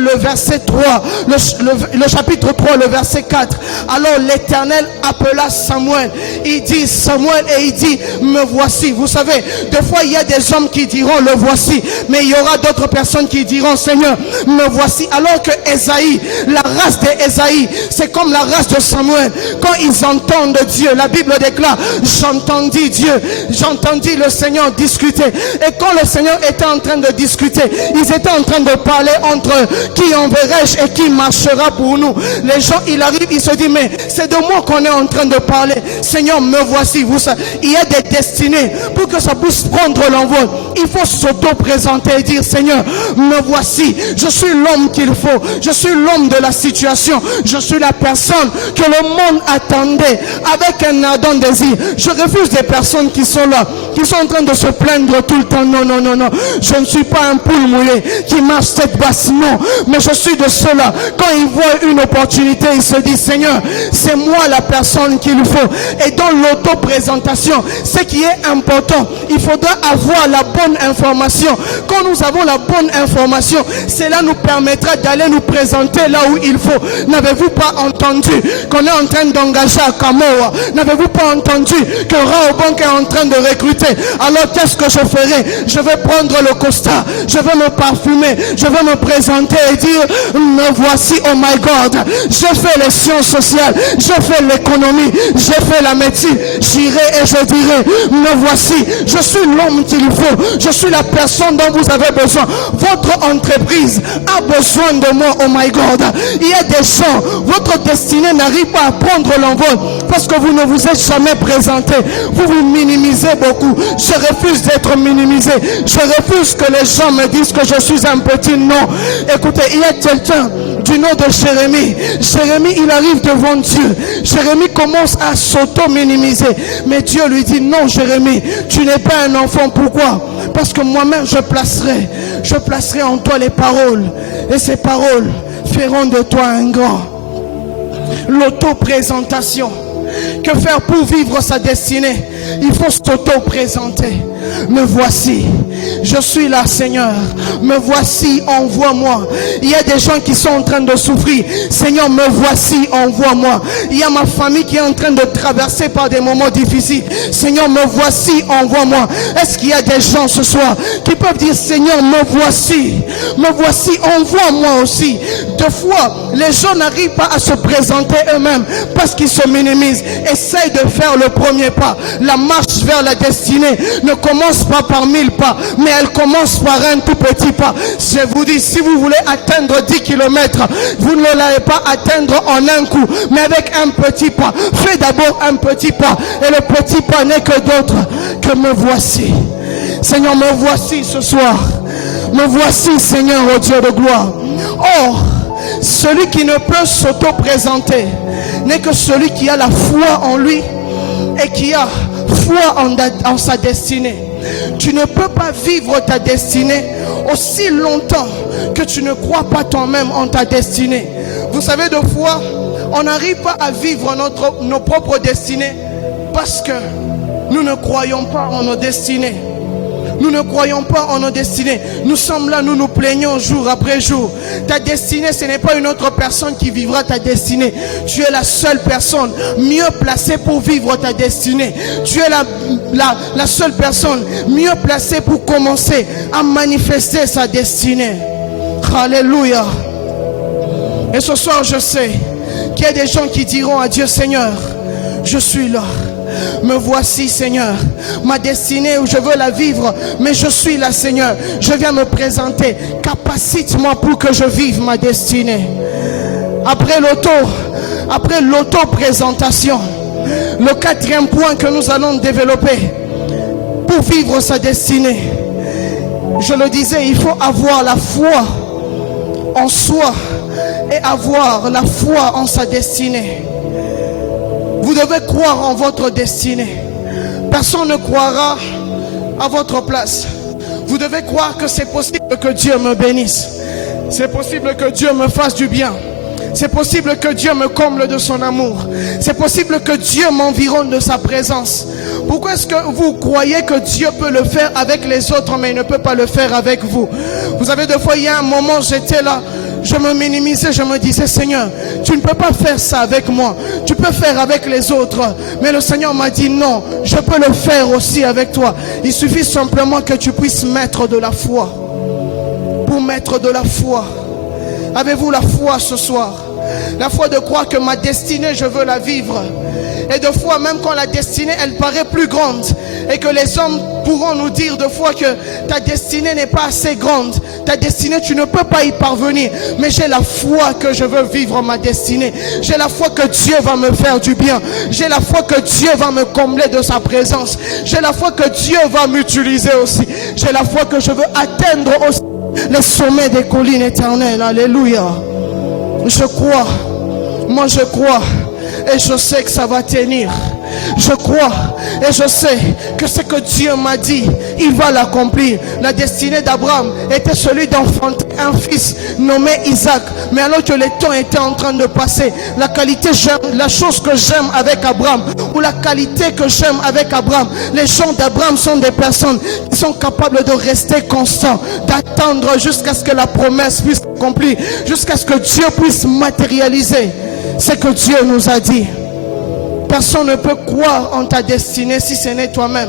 le verset 3, le chapitre 3, le verset 4. Alors l'Éternel appela Samuel. Il dit Samuel et il dit, me voici. Vous savez, des fois il y a des hommes qui diront le voici, mais il y aura d'autres personnes qui diront Seigneur, me voici. Alors que Ésaïe, la race d'Ésaïe, c'est comme la race de Samuel. Quand ils entendent Dieu, la Bible déclare, j'entendis Dieu, j'entendis le Seigneur discuter. Et quand le Seigneur était en train de discuter, ils étaient en train de parler entre eux, qui enverrai-je et qui marchera pour nous? Les gens, il arrive, il se dit, mais c'est de moi qu'on est en train de parler. Seigneur, me voici. Vous savez, il y a des destinées. Pour que ça puisse prendre l'envol, il faut s'auto-présenter et dire, Seigneur, me voici. Je suis l'homme qu'il faut. Je suis l'homme de la situation. Je suis la personne que le monde attendait avec un ardent désir. Je refuse des personnes qui sont là, qui sont en train de se plaindre tout le temps. Non, non, non, non. Je ne suis pas un poule mouillé qui marche tête basse. Non. Mais je suis de ceux-là. Quand ils voient une opportunité, ils se disent, Seigneur, c'est moi la personne qu'il faut. Et dans l'auto-présentation, ce qui est important, il faudra avoir la bonne information. Quand nous avons la bonne information, cela nous permettra d'aller nous présenter là où il faut. N'avez-vous pas entendu entendu qu'on est en train d'engager à Kamoa? N'avez-vous pas entendu que Raobank est en train de recruter? Alors qu'est-ce que je ferai? Je vais prendre le costard, je vais me parfumer, je vais me présenter et dire, me voici, oh my God, j'ai fait les sciences sociales, j'ai fait l'économie, j'ai fait la médecine, j'irai et je dirai, me voici, je suis l'homme qu'il faut, je suis la personne dont vous avez besoin. Votre entreprise a besoin de moi, oh my God. Il y a des gens, votre destinée n'arrive pas à prendre l'envol parce que vous ne vous êtes jamais présenté. Vous vous minimisez beaucoup. Je refuse d'être minimisé. Je refuse que les gens me disent que je suis un petit nom. Écoutez, il y a quelqu'un du nom de Jérémie. Jérémie, il arrive devant Dieu. Jérémie commence à s'auto-minimiser. Mais Dieu lui dit, non Jérémie, tu n'es pas un enfant. Pourquoi? Parce que moi-même je placerai en toi les paroles. Et ces paroles feront de toi un grand. L'auto-présentation. Que faire pour vivre sa destinée? Il faut s'auto-présenter. Me voici, je suis là Seigneur, me voici, envoie-moi. Il y a des gens qui sont en train de souffrir. Seigneur, me voici, envoie-moi. Il y a ma famille qui est en train de traverser par des moments difficiles. Seigneur, me voici, envoie-moi. Est-ce qu'il y a des gens ce soir qui peuvent dire, Seigneur, me voici, envoie-moi aussi? Deux fois, les gens n'arrivent pas à se présenter eux-mêmes parce qu'ils se minimisent. Essaye de faire le premier pas. La marche vers la destinée ne commence pas par 1000 pas, mais elle commence par un tout petit pas. Je vous dis, si vous voulez atteindre 10 km, vous ne l'allez pas atteindre en un coup, mais avec un petit pas. Fais d'abord un petit pas, et le petit pas n'est que d'autre que me voici. Seigneur, me voici ce soir. Me voici, Seigneur, au Dieu de gloire. Or, celui qui ne peut s'auto-présenter n'est que celui qui a la foi en lui et qui a foi en sa destinée. Tu ne peux pas vivre ta destinée aussi longtemps que tu ne crois pas toi-même en ta destinée. Vous savez, de fois, on n'arrive pas à vivre nos propres destinées parce que nous ne croyons pas en nos destinées. Nous ne croyons pas en nos destinées. Nous sommes là, nous nous plaignons jour après jour. Ta destinée, ce n'est pas une autre personne qui vivra ta destinée. Tu es la seule personne mieux placée pour vivre ta destinée. Tu es la seule personne mieux placée pour commencer à manifester sa destinée. Alléluia. Et ce soir, je sais qu'il y a des gens qui diront à Dieu, Seigneur, je suis là. Me voici, Seigneur, ma destinée où je veux la vivre, mais je suis là, Seigneur. Je viens me présenter. Capacite-moi pour que je vive ma destinée. Après l'auto-présentation, le quatrième point que nous allons développer pour vivre sa destinée, je le disais, il faut avoir la foi en soi et avoir la foi en sa destinée. Vous devez croire en votre destinée. Personne ne croira à votre place. Vous devez croire que c'est possible que Dieu me bénisse. C'est possible que Dieu me fasse du bien. C'est possible que Dieu me comble de son amour. C'est possible que Dieu m'environne de sa présence. Pourquoi est-ce que vous croyez que Dieu peut le faire avec les autres, mais il ne peut pas le faire avec vous? Vous savez, des fois, il y a un moment, j'étais là, je me minimisais, je me disais, Seigneur, tu ne peux pas faire ça avec moi. Tu peux faire avec les autres. Mais le Seigneur m'a dit, non, je peux le faire aussi avec toi. Il suffit simplement que tu puisses mettre de la foi. Pour mettre de la foi. Avez-vous la foi ce soir? La foi de croire que ma destinée, je veux la vivre. Et de fois, même quand la destinée, elle paraît plus grande, et que les hommes pourront nous dire de fois que ta destinée n'est pas assez grande, ta destinée, tu ne peux pas y parvenir, mais j'ai la foi que je veux vivre ma destinée. J'ai la foi que Dieu va me faire du bien. J'ai la foi que Dieu va me combler de sa présence. J'ai la foi que Dieu va m'utiliser aussi. J'ai la foi que je veux atteindre aussi les sommets des collines éternelles. Alléluia. Je crois. Moi je crois. Et je sais que ça va tenir. Je crois et je sais que ce que Dieu m'a dit, il va l'accomplir. La destinée d'Abraham était celui d'enfanter un fils nommé Isaac. Mais alors que le temps était en train de passer, la chose que j'aime avec Abraham, ou la qualité que j'aime avec Abraham, les gens d'Abraham sont des personnes qui sont capables de rester constants, d'attendre jusqu'à ce que la promesse puisse s'accomplir, jusqu'à ce que Dieu puisse matérialiser c'est que Dieu nous a dit. Personne ne peut croire en ta destinée si ce n'est toi-même.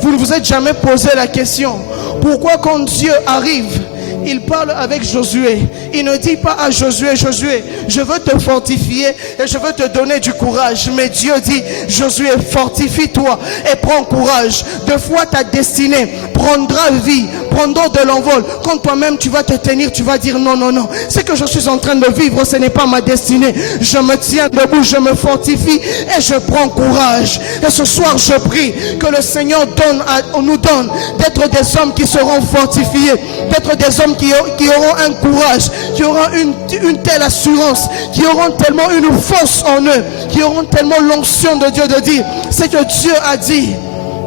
Vous ne vous êtes jamais posé la question, pourquoi quand Dieu arrive, il parle avec Josué. Il ne dit pas à Josué, Josué, je veux te fortifier et je veux te donner du courage. Mais Dieu dit, Josué, fortifie-toi et prends courage. Deux fois ta destinée prendra vie, prendra de l'envol. Quand toi-même tu vas te tenir, tu vas dire non, non, non. Ce que je suis en train de vivre, ce n'est pas ma destinée. Je me tiens debout, je me fortifie et je prends courage. Et ce soir, je prie que le Seigneur nous donne d'être des hommes qui seront fortifiés, d'être des hommes qui auront un courage, qui auront une telle assurance, qui auront tellement une force en eux, qui auront tellement l'onction de Dieu de dire ce que Dieu a dit,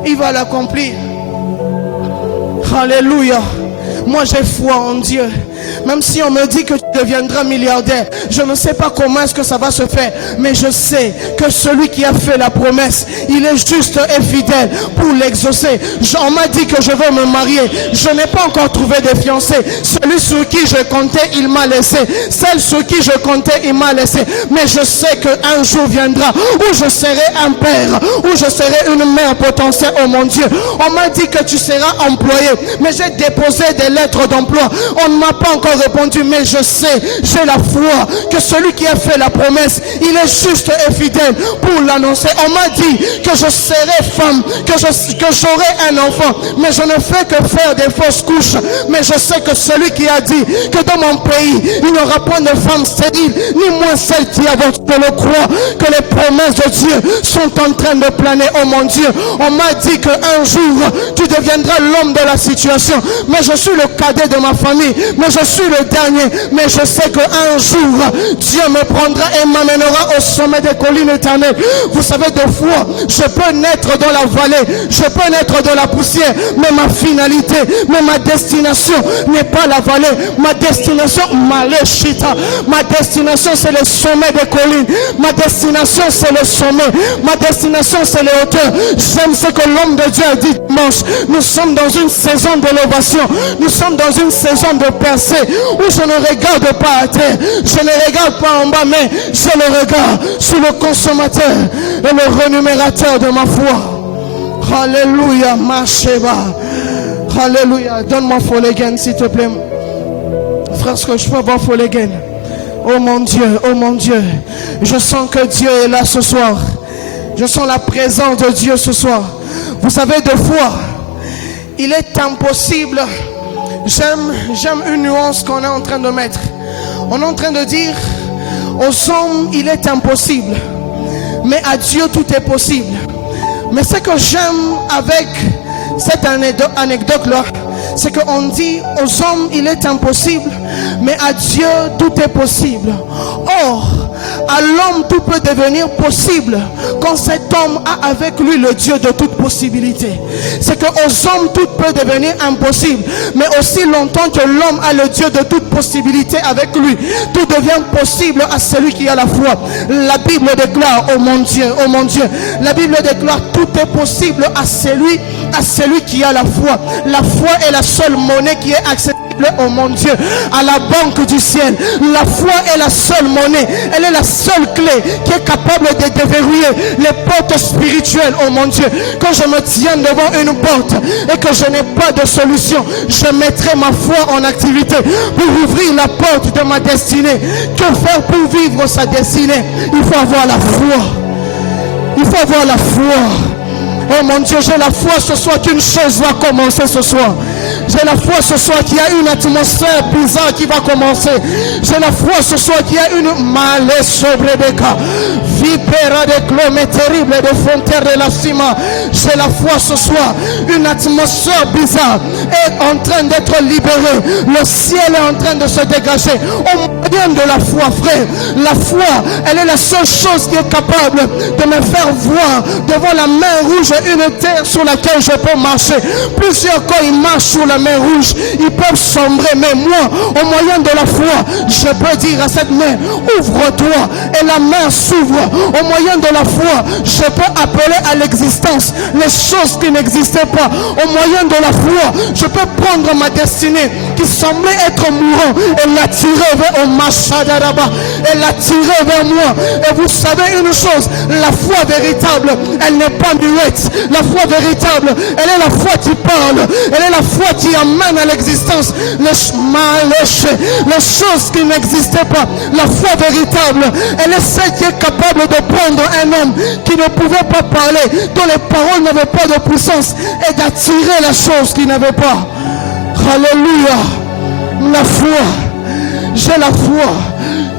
il va l'accomplir. Alléluia. Moi j'ai foi en Dieu. Même si on me dit que tu deviendras milliardaire, je ne sais pas comment est-ce que ça va se faire, mais je sais que celui qui a fait la promesse, il est juste et fidèle pour l'exaucer. On m'a dit que je veux me marier, je n'ai pas encore trouvé de fiancé. Celui sur qui je comptais, il m'a laissé. Celle sur qui je comptais, il m'a laissé. Mais je sais qu'un jour viendra où je serai un père, où je serai une mère potentielle. Oh mon Dieu, on m'a dit que tu seras employé, mais j'ai déposé des lettres d'emploi. On ne m'a pas encore répondu, mais je sais, j'ai la foi que celui qui a fait la promesse, il est juste et fidèle pour l'annoncer. On m'a dit que je serai femme, que j'aurai un enfant, mais je ne fais que faire des fausses couches. Mais je sais que celui qui a dit que dans mon pays, il n'y aura point de femme stérile, ni moins celle qui avorte. Je le crois, que les promesses de Dieu sont en train de planer. Oh mon Dieu, on m'a dit qu'un jour, tu deviendras l'homme de la situation. Mais je suis le cadet de ma famille, mais je suis le dernier, mais je sais qu'un jour Dieu me prendra et m'amènera au sommet des collines éternelles. Vous savez, des fois je peux naître dans la vallée, je peux naître dans la poussière, mais ma finalité, mais ma destination n'est pas la vallée. Ma destination, ma destination c'est le sommet des collines. Ma destination c'est le sommet. Ma destination c'est les hauteurs. J'aime ce que l'homme de Dieu a dit dimanche. Nous sommes dans une saison d'élévation, nous sommes dans une saison de percée, où je ne regarde pas à terre, je ne regarde pas en bas, mais je le regarde sur le consommateur et le rémunérateur de ma foi. Alléluia, ma Sheba. Alléluia. Donne-moi Folegen, s'il te plaît. Frère, est-ce que je peux avoir Folegen? Oh mon Dieu, oh mon Dieu. Je sens que Dieu est là ce soir. Je sens la présence de Dieu ce soir. Vous savez, des fois, il est impossible. J'aime une nuance qu'on est en train de mettre. On est en train de dire, aux hommes, il est impossible, mais à Dieu, tout est possible. Mais ce que j'aime avec cette anecdote-là, c'est qu'on dit, aux hommes, il est impossible, mais à Dieu, tout est possible. Or, à l'homme, tout peut devenir possible quand cet homme a avec lui le Dieu de toute possibilité. C'est qu'aux hommes, tout peut devenir impossible, mais aussi longtemps que l'homme a le Dieu de toute possibilité avec lui, tout devient possible à celui qui a la foi. La Bible déclare, oh mon Dieu, la Bible déclare, tout est possible à celui qui a la foi. La foi est la seule monnaie qui est accessible, oh mon Dieu, à la banque du ciel. La foi est la seule monnaie, elle est la seule clé qui est capable de déverrouiller les portes spirituelles, oh mon Dieu. Quand je me tiens devant une porte et que je n'ai pas de solution, je mettrai ma foi en activité pour ouvrir la porte de ma destinée. Que faire pour vivre sa destinée? Il faut avoir la foi. Il faut avoir la foi. Oh mon Dieu, j'ai la foi ce soir qu'une chose va commencer ce soir. J'ai la foi ce soir qu'il y a une atmosphère bizarre qui va commencer. J'ai la foi ce soir qu'il y a une malais sobre des cas. Vipera de clomets terribles de frontières de la cima. J'ai la foi ce soir. Une atmosphère bizarre est en train d'être libérée. Le ciel est en train de se dégager. Au moyen de la foi, frère. La foi, elle est la seule chose qui est capable de me faire voir devant la mer rouge une terre sur laquelle je peux marcher. Plusieurs quand ils marchent sur la mer rouge, ils peuvent sombrer, mais moi, au moyen de la foi, je peux dire à cette mer, ouvre-toi, et la mer s'ouvre. Au moyen de la foi, je peux appeler à l'existence les choses qui n'existaient pas. Au moyen de la foi, je peux prendre ma destinée qui semblait être mourant, elle l'a tiré vers Omashadaraba. Elle l'a tiré vers moi. Et vous savez une chose, la foi véritable, elle n'est pas muette. La foi véritable, elle est la foi qui parle. Elle est la foi qui amène à l'existence les choses qui n'existaient pas. La foi véritable, elle est celle qui est capable de prendre un homme qui ne pouvait pas parler, dont les paroles n'avaient pas de puissance, et d'attirer la chose qu'il n'avait pas. Alléluia. La foi. J'ai la foi.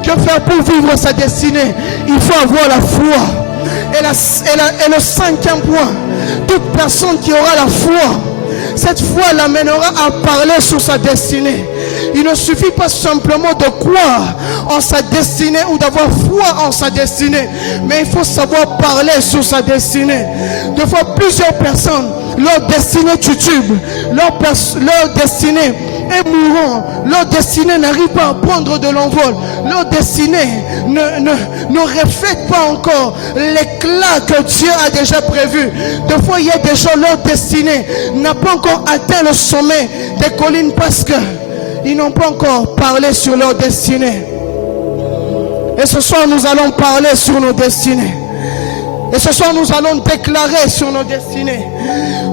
Que faire pour vivre sa destinée? Il faut avoir la foi. Et le cinquième point, toute personne qui aura la foi, cette foi l'amènera à parler sur sa destinée. Il ne suffit pas simplement de croire en sa destinée ou d'avoir foi en sa destinée, mais il faut savoir parler sur sa destinée. Des fois, plusieurs personnes, leur destinée titube, leur destinée est mourant, leur destinée n'arrive pas à prendre de l'envol, leur destinée ne reflète pas encore l'éclat que Dieu a déjà prévu. Des fois, il y a des gens, leur destinée n'a pas encore atteint le sommet des collines parce que ils n'ont pas encore parlé sur leur destinée. Et ce soir, nous allons parler sur nos destinées. Et ce soir, nous allons déclarer sur nos destinées.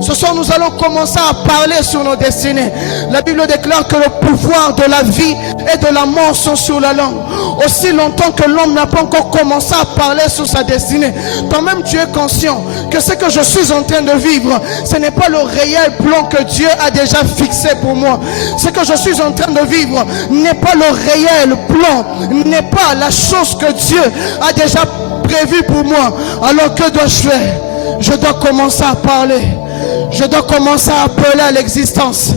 Ce soir, nous allons commencer à parler sur nos destinées. La Bible déclare que le pouvoir de la vie et de la mort sont sur la langue. Aussi longtemps que l'homme n'a pas encore commencé à parler sur sa destinée, toi-même tu es conscient que ce que je suis en train de vivre, ce n'est pas le réel plan que Dieu a déjà fixé pour moi. Ce que je suis en train de vivre n'est pas le réel plan, n'est pas la chose que Dieu a déjà prévu pour moi. Alors que dois-je faire? Je dois commencer à parler. Je dois commencer à appeler à l'existence.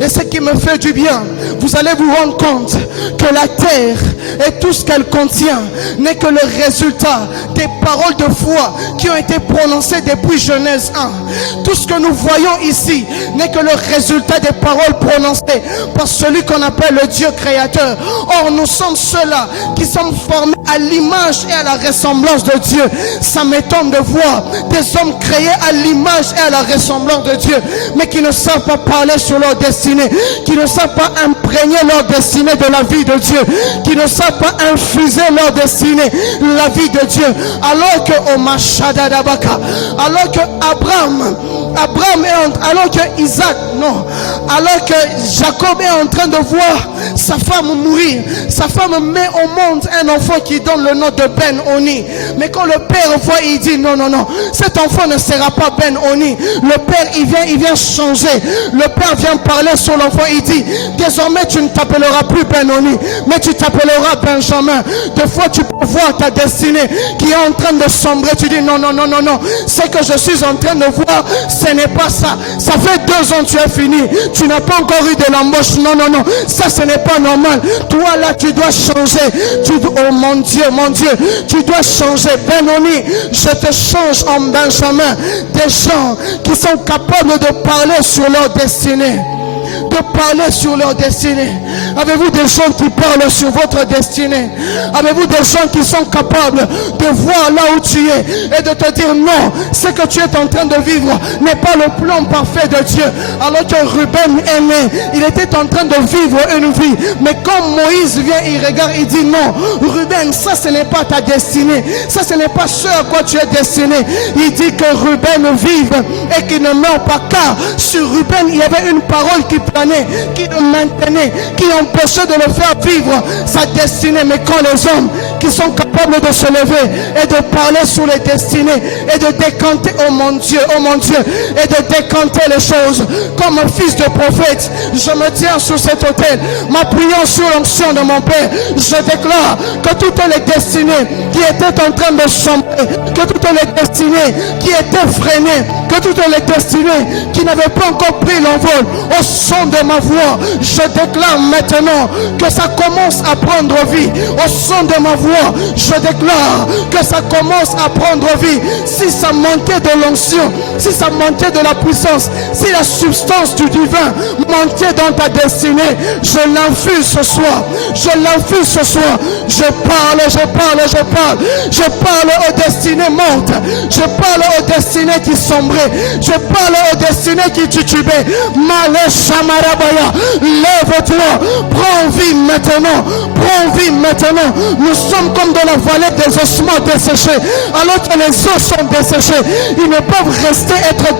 Et ce qui me fait du bien, vous allez vous rendre compte que la terre et tout ce qu'elle contient n'est que le résultat des paroles de foi qui ont été prononcées depuis Genèse 1. Tout ce que nous voyons ici n'est que le résultat des paroles prononcées par celui qu'on appelle le Dieu créateur. Or, nous sommes ceux-là qui sommes formés à l'image et à la ressemblance de Dieu. Ça m'étonne de voir des hommes créés à l'image et à la ressemblance de Dieu, mais qui ne savent pas parler sur leur destinée, qui ne savent pas imprégner leur destinée de la vie de Dieu, qui ne savent pas infuser leur destinée, la vie de Dieu. Alors que alors que alors que Isaac, non, alors que Jacob est en train de voir sa femme mourir, sa femme met au monde un enfant qui donne le nom de Ben-Oni. Mais quand le père voit, il dit non, cet enfant ne sera pas Ben-Oni. Le père, il vient changer. Le père vient parler sur l'enfant, il dit désormais tu ne t'appelleras plus Ben-Oni, mais tu t'appelleras Benjamin. Des fois tu peux voir ta destinée qui est en train de sombrer, tu dis non, ce que je suis en train de voir, ce n'est pas ça. Ça fait 2 ans tu as fini, tu n'as pas encore eu de l'embauche, non, ça ce n'est pas normal. Toi là tu dois changer, oh mon Dieu, tu dois changer. Ben-Oni, je te change en Benjamin. Des gens qui sont capables de parler sur leur destinée. De parler sur leur destinée. Avez-vous des gens qui parlent sur votre destinée? Avez-vous des gens qui sont capables de voir là où tu es et de te dire non, ce que tu es en train de vivre n'est pas le plan parfait de Dieu? Alors que Ruben est né, il était en train de vivre une vie, mais quand Moïse vient, il regarde, il dit non, Ruben, ça ce n'est pas ta destinée, ça ce n'est pas ce à quoi tu es destiné. Il dit que Ruben vive et qu'il ne meurt pas, car sur Ruben il y avait une parole qui planait, qui le maintenait, qui empêchait de le faire vivre sa destinée. Mais quand les hommes qui sont capables de se lever et de parler sur les destinées et de décanter, oh mon Dieu, et de décanter les choses, comme un fils de prophète, je me tiens sur cet autel, m'appuyant sur l'onction de mon Père, je déclare que toutes les destinées qui étaient en train de sombrer, que toutes les destinées qui étaient freinées, que toutes les destinées qui n'avaient pas encore pris l'envol, au son de ma voix, je déclare maintenant que ça commence à prendre vie. Au son de ma voix, je déclare que ça commence à prendre vie. Si ça manquait de l'onction, si ça manquait de la puissance, si la substance du divin manquait dans ta destinée, je l'infuse ce soir. Je l'infuse ce soir. Je parle aux destinées mortes. Je parle aux destinées qui sombraient. Je parle aux destinées qui titubaient. Malé Shamarabaya, lève Lève-toi, prends vie maintenant, prends vie maintenant. Nous sommes comme dans la vallée des ossements desséchés, alors que les os sont desséchés. Ils ne peuvent rester être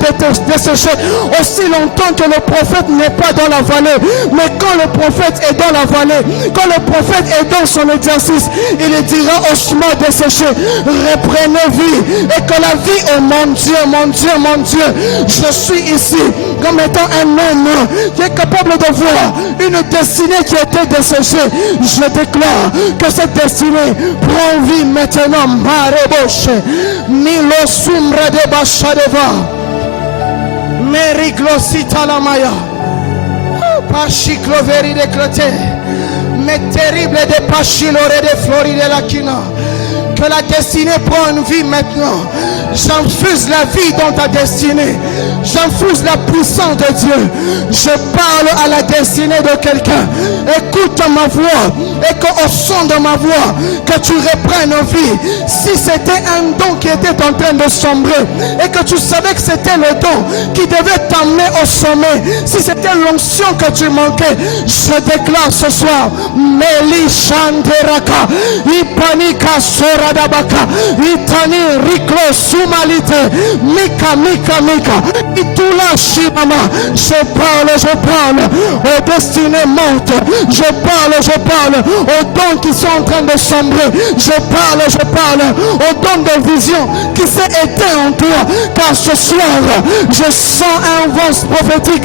desséchés aussi longtemps que le prophète n'est pas dans la vallée. Mais quand le prophète est dans la vallée, quand le prophète est dans son exercice, il dira ossements desséchés, reprenez vie. Et que la vie, oh mon Dieu, mon Dieu, mon Dieu, je suis ici comme étant un homme qui est capable de voir une destinée qui était desséchée. Je déclare que cette destinée prend vie maintenant. Mareboshe, Milo Sumra de Bachadeva, Meriglosita la Maya, Pachicloveri de Cloté, mais terrible de Pachilore de Floride de la Kina. Que la destinée prend une vie maintenant. J'infuse la vie dans ta destinée. J'infuse la puissance de Dieu. Je parle à la destinée de quelqu'un. Écoute ma voix. Et qu'au son de ma voix, que tu reprennes vie. Si c'était un don qui était en train de sombrer et que tu savais que c'était le don qui devait t'amener au sommet, si c'était l'onction que tu manquais, je déclare ce soir, Meli Shanderaka, Ipanika Soradabaka, Itani Riklo Sumalite, Mika, Itula Shimama. Je parle aux destinées mortes. Je parle aux dons qui sont en train de sombrer. Je parle aux dons de vision qui s'est éteint en toi. Car ce soir, je sens un vent prophétique.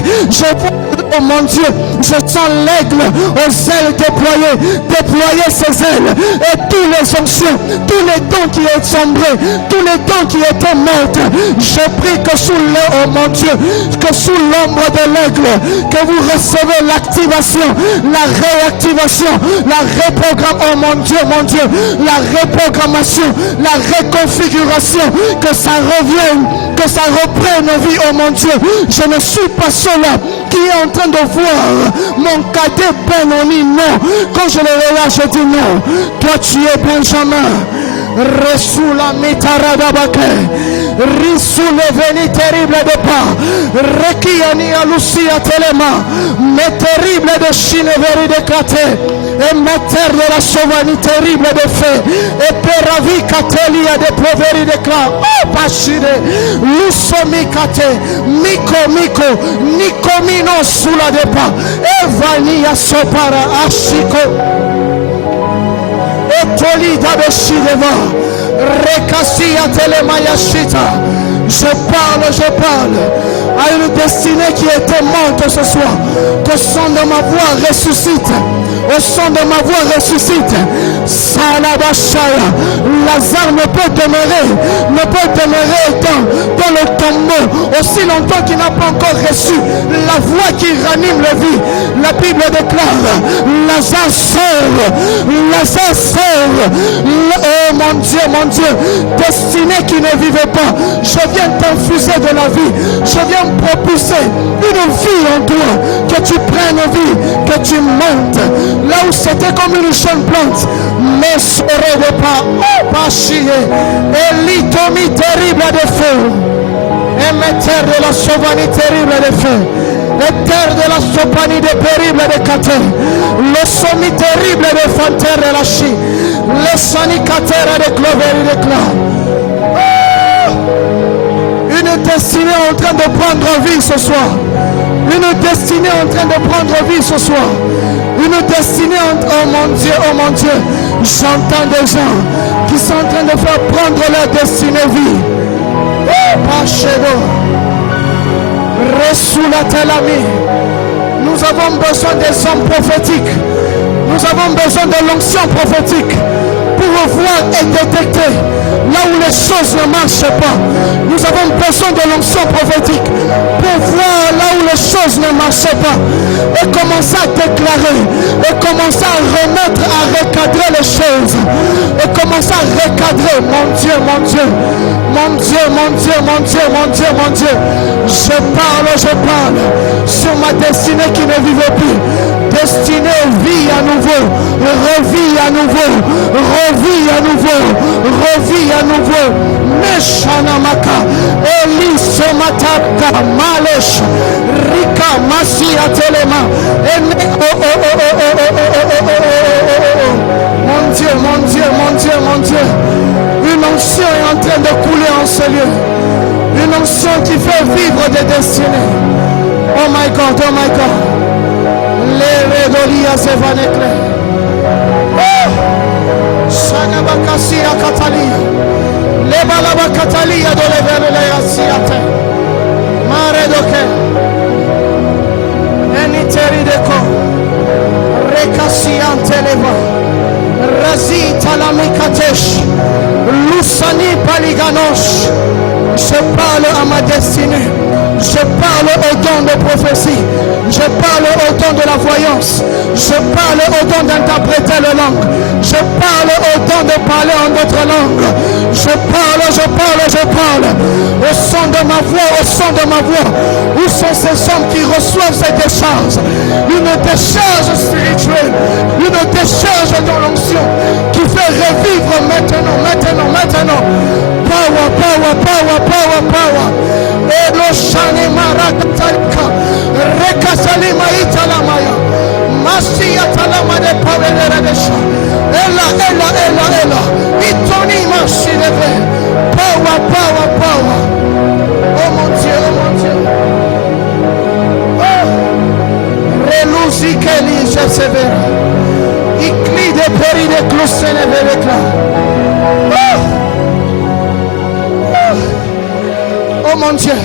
Oh mon Dieu, je sens l'aigle aux ailes déployer ses ailes. Et tous les onctions, tous les dons qui étaient sombrés, tous les dons qui étaient morts, je prie que sous oh mon Dieu, que sous l'ombre de l'aigle, que vous recevez l'activation, la réactivation, la reprogrammation, oh mon Dieu, la reprogrammation, la reconfiguration, que ça revienne, que ça reprenne vie, oh mon Dieu. Je ne suis pas seul qui est en train de voir mon cadet Benoni, non. Quand je le regarde, je dis non. Toi tu es Benjamin. Ressoula mitaradabake. Rissoule veni terrible de pas. Rekiani alucia telema. Mais terrible de chineveri de kate. Et mater de la sauvanie terrible de feu. Et peravi katelia de proveri de clan. Oh pachide. Lusomi kate. Miko. Nikomino sula de pas. Evania sopara ashiko. Etolida de Shideva, Rekassia Telemayashita. Je parle à une destinée qui était morte ce soir. Que son de ma voix ressuscite. Au son de ma voix ressuscite. Salabashaya. Lazare ne peut demeurer dans le tombeau aussi longtemps qu'il n'a pas encore reçu la voix qui ranime la vie. La Bible déclare, Lazare sort. Oh mon Dieu, destinée qui ne vivait pas. Je viens t'infuser de la vie. Je viens propulser une vie en toi. Que tu prennes vie, que tu montes. Là où c'était comme une jeune plante. Mais serait de pas, oh pas chier. Et l'itomi terrible de feu. Émetteur de la sauvanie terrible de feu. Éther de la sopanie de périble de caté. Le sommi terrible de fanter de la chi. Le sanicatère de cloveri de clan. Une destinée en train de prendre vie ce soir. Une destinée en train de prendre vie ce soir. Une destinée en... Oh mon Dieu. J'entends des gens qui sont en train de faire prendre leur destinée vie. Oh, Pachedo. Ressoula-telami. Nous avons besoin des hommes prophétiques. Nous avons besoin de l'onction prophétique pour voir et détecter là où les choses ne marchent pas. Nous avons besoin de l'onction prophétique pour voir là où les choses ne marchent pas et commencer à déclarer et commencer à remettre, à recadrer les choses et commencer à recadrer. Mon Dieu, je parle sur ma destinée qui ne vivait plus. Destinée, vie à nouveau, revie à nouveau, Meshanamaka, Elisomataka, Malesh, Rika, Masia Telema, train de couler en ce lieu. Une onction qui fait vivre des destinées. Oh my God, oh my God. Les redolias evanekle. Oh! Sanabakasia Katalia. Les balaba Katalia de l'Evelea Siate. Mare doke. Eniteri deko. Rekasiante leva. Razi talamikatesh. Lusani paliganos. Je parle à ma destinée. Je parle au don de prophétie. Je parle au don de la voyance. Je parle au don d'interpréter les langues. Je parle au don de parler en d'autres langues. Je parle. Au son de ma voix. Où sont ces hommes qui reçoivent cette décharge? Une décharge spirituelle. Une décharge dans l'onction qui fait revivre maintenant. Power. Elo shani marakatalika. Rekasalima italamaya. Masia talama de paveledesha. Ela. Itoni masileve. Power. Oh mon Dieu. Oh. Relusi keli jesevera. Ikli de peri de klusene verekla. Oh. Oh mon Dieu,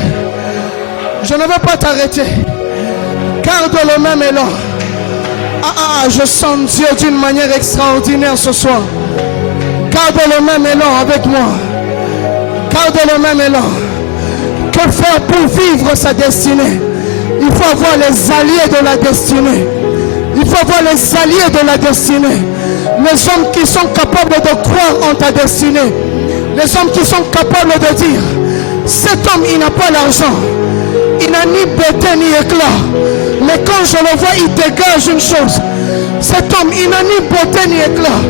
je ne veux pas t'arrêter. Garde le même élan. Je sens Dieu d'une manière extraordinaire ce soir. Garde le même élan avec moi. Garde le même élan. Que faire pour vivre sa destinée? Il faut avoir les alliés de la destinée. Il faut avoir les alliés de la destinée. Les hommes qui sont capables de croire en ta destinée. Les hommes qui sont capables de dire: cet homme, il n'a pas l'argent. Il n'a ni beauté ni éclat. Mais quand je le vois, il dégage une chose. Cet homme, il n'a ni beauté ni éclat.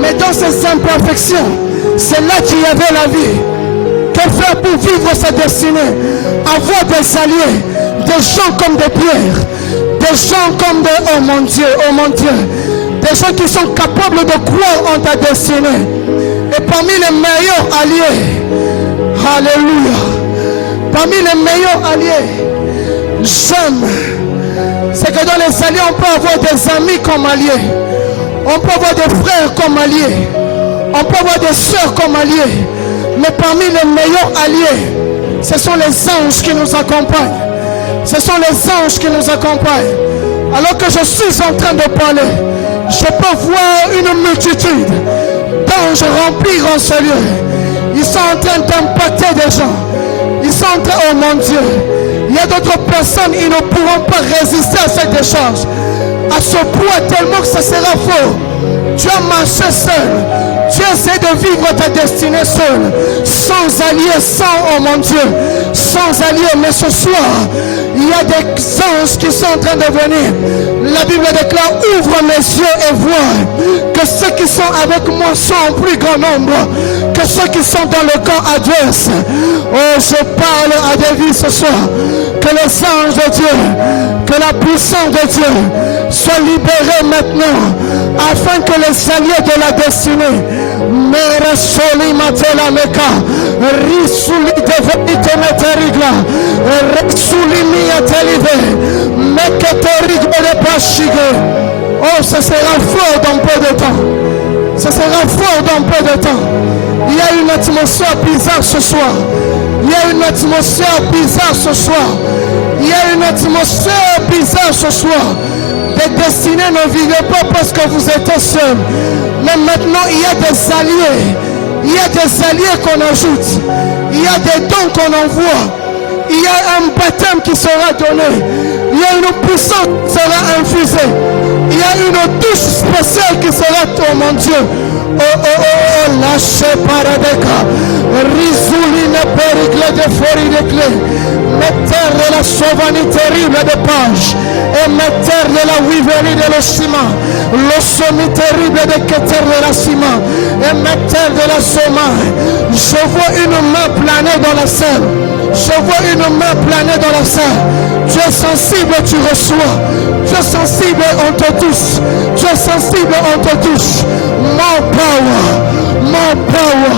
Mais dans ses imperfections, c'est là qu'il y avait la vie. Que faire pour vivre sa destinée? Avoir des alliés, des gens comme des pierres, des gens comme des... Oh mon Dieu. Des gens qui sont capables de croire en ta destinée. Et parmi les meilleurs alliés, alléluia, parmi les meilleurs alliés, j'aime, c'est que dans les alliés, on peut avoir des amis comme alliés, on peut avoir des frères comme alliés, on peut avoir des soeurs comme alliés, mais parmi les meilleurs alliés, ce sont les anges qui nous accompagnent. Ce sont les anges qui nous accompagnent. Alors que je suis en train de parler, je peux voir une multitude d'anges remplir en ce lieu. Ils sont en train d'impacter des gens. Ils sont en train, oh mon Dieu, il y a d'autres personnes, ils ne pourront pas résister à cette décharge. À ce point tellement que ça sera faux. Tu as marché seul. Tu essaies de vivre ta destinée seul. Sans alliés, oh mon Dieu, sans alliés. Mais ce soir, il y a des anges qui sont en train de venir. La Bible déclare: ouvre mes yeux et vois que ceux qui sont avec moi sont en plus grand nombre que ceux qui sont dans le camp adverse. Oh, je parle à des vies ce soir. Que les anges de Dieu, que la puissance de Dieu soit libérée maintenant, afin que les alliés de la destinée, Mere soli matela meka, risuli devenite meterigla, risuli mia telive, meketerigla de pashige. Oh, ce sera fort dans peu de temps. Ce sera fort dans peu de temps. Il y a une atmosphère bizarre ce soir. Il y a une atmosphère bizarre ce soir. Il y a une atmosphère bizarre ce soir. Les destinées ne vivent pas parce que vous êtes seuls. Mais maintenant, il y a des alliés. Il y a des alliés qu'on ajoute. Il y a des dons qu'on envoie. Il y a un baptême qui sera donné. Il y a une puissance qui sera infusée. Il y a une touche spéciale qui sera, oh mon Dieu. Lâchez paradeka. Rizuline pericle de fori de clé. Mettez la sauvanie terrible de page. Et mettez la wiveri de le ciment. Le sommet terrible de keter de la ciment. Et mettez de la sommaille. Je vois une main planer dans la salle. Je vois une main planer dans la salle. Tu es sensible, tu reçois. Tu es sensible, on te touche. Tu es sensible, on te touche. More power. More power.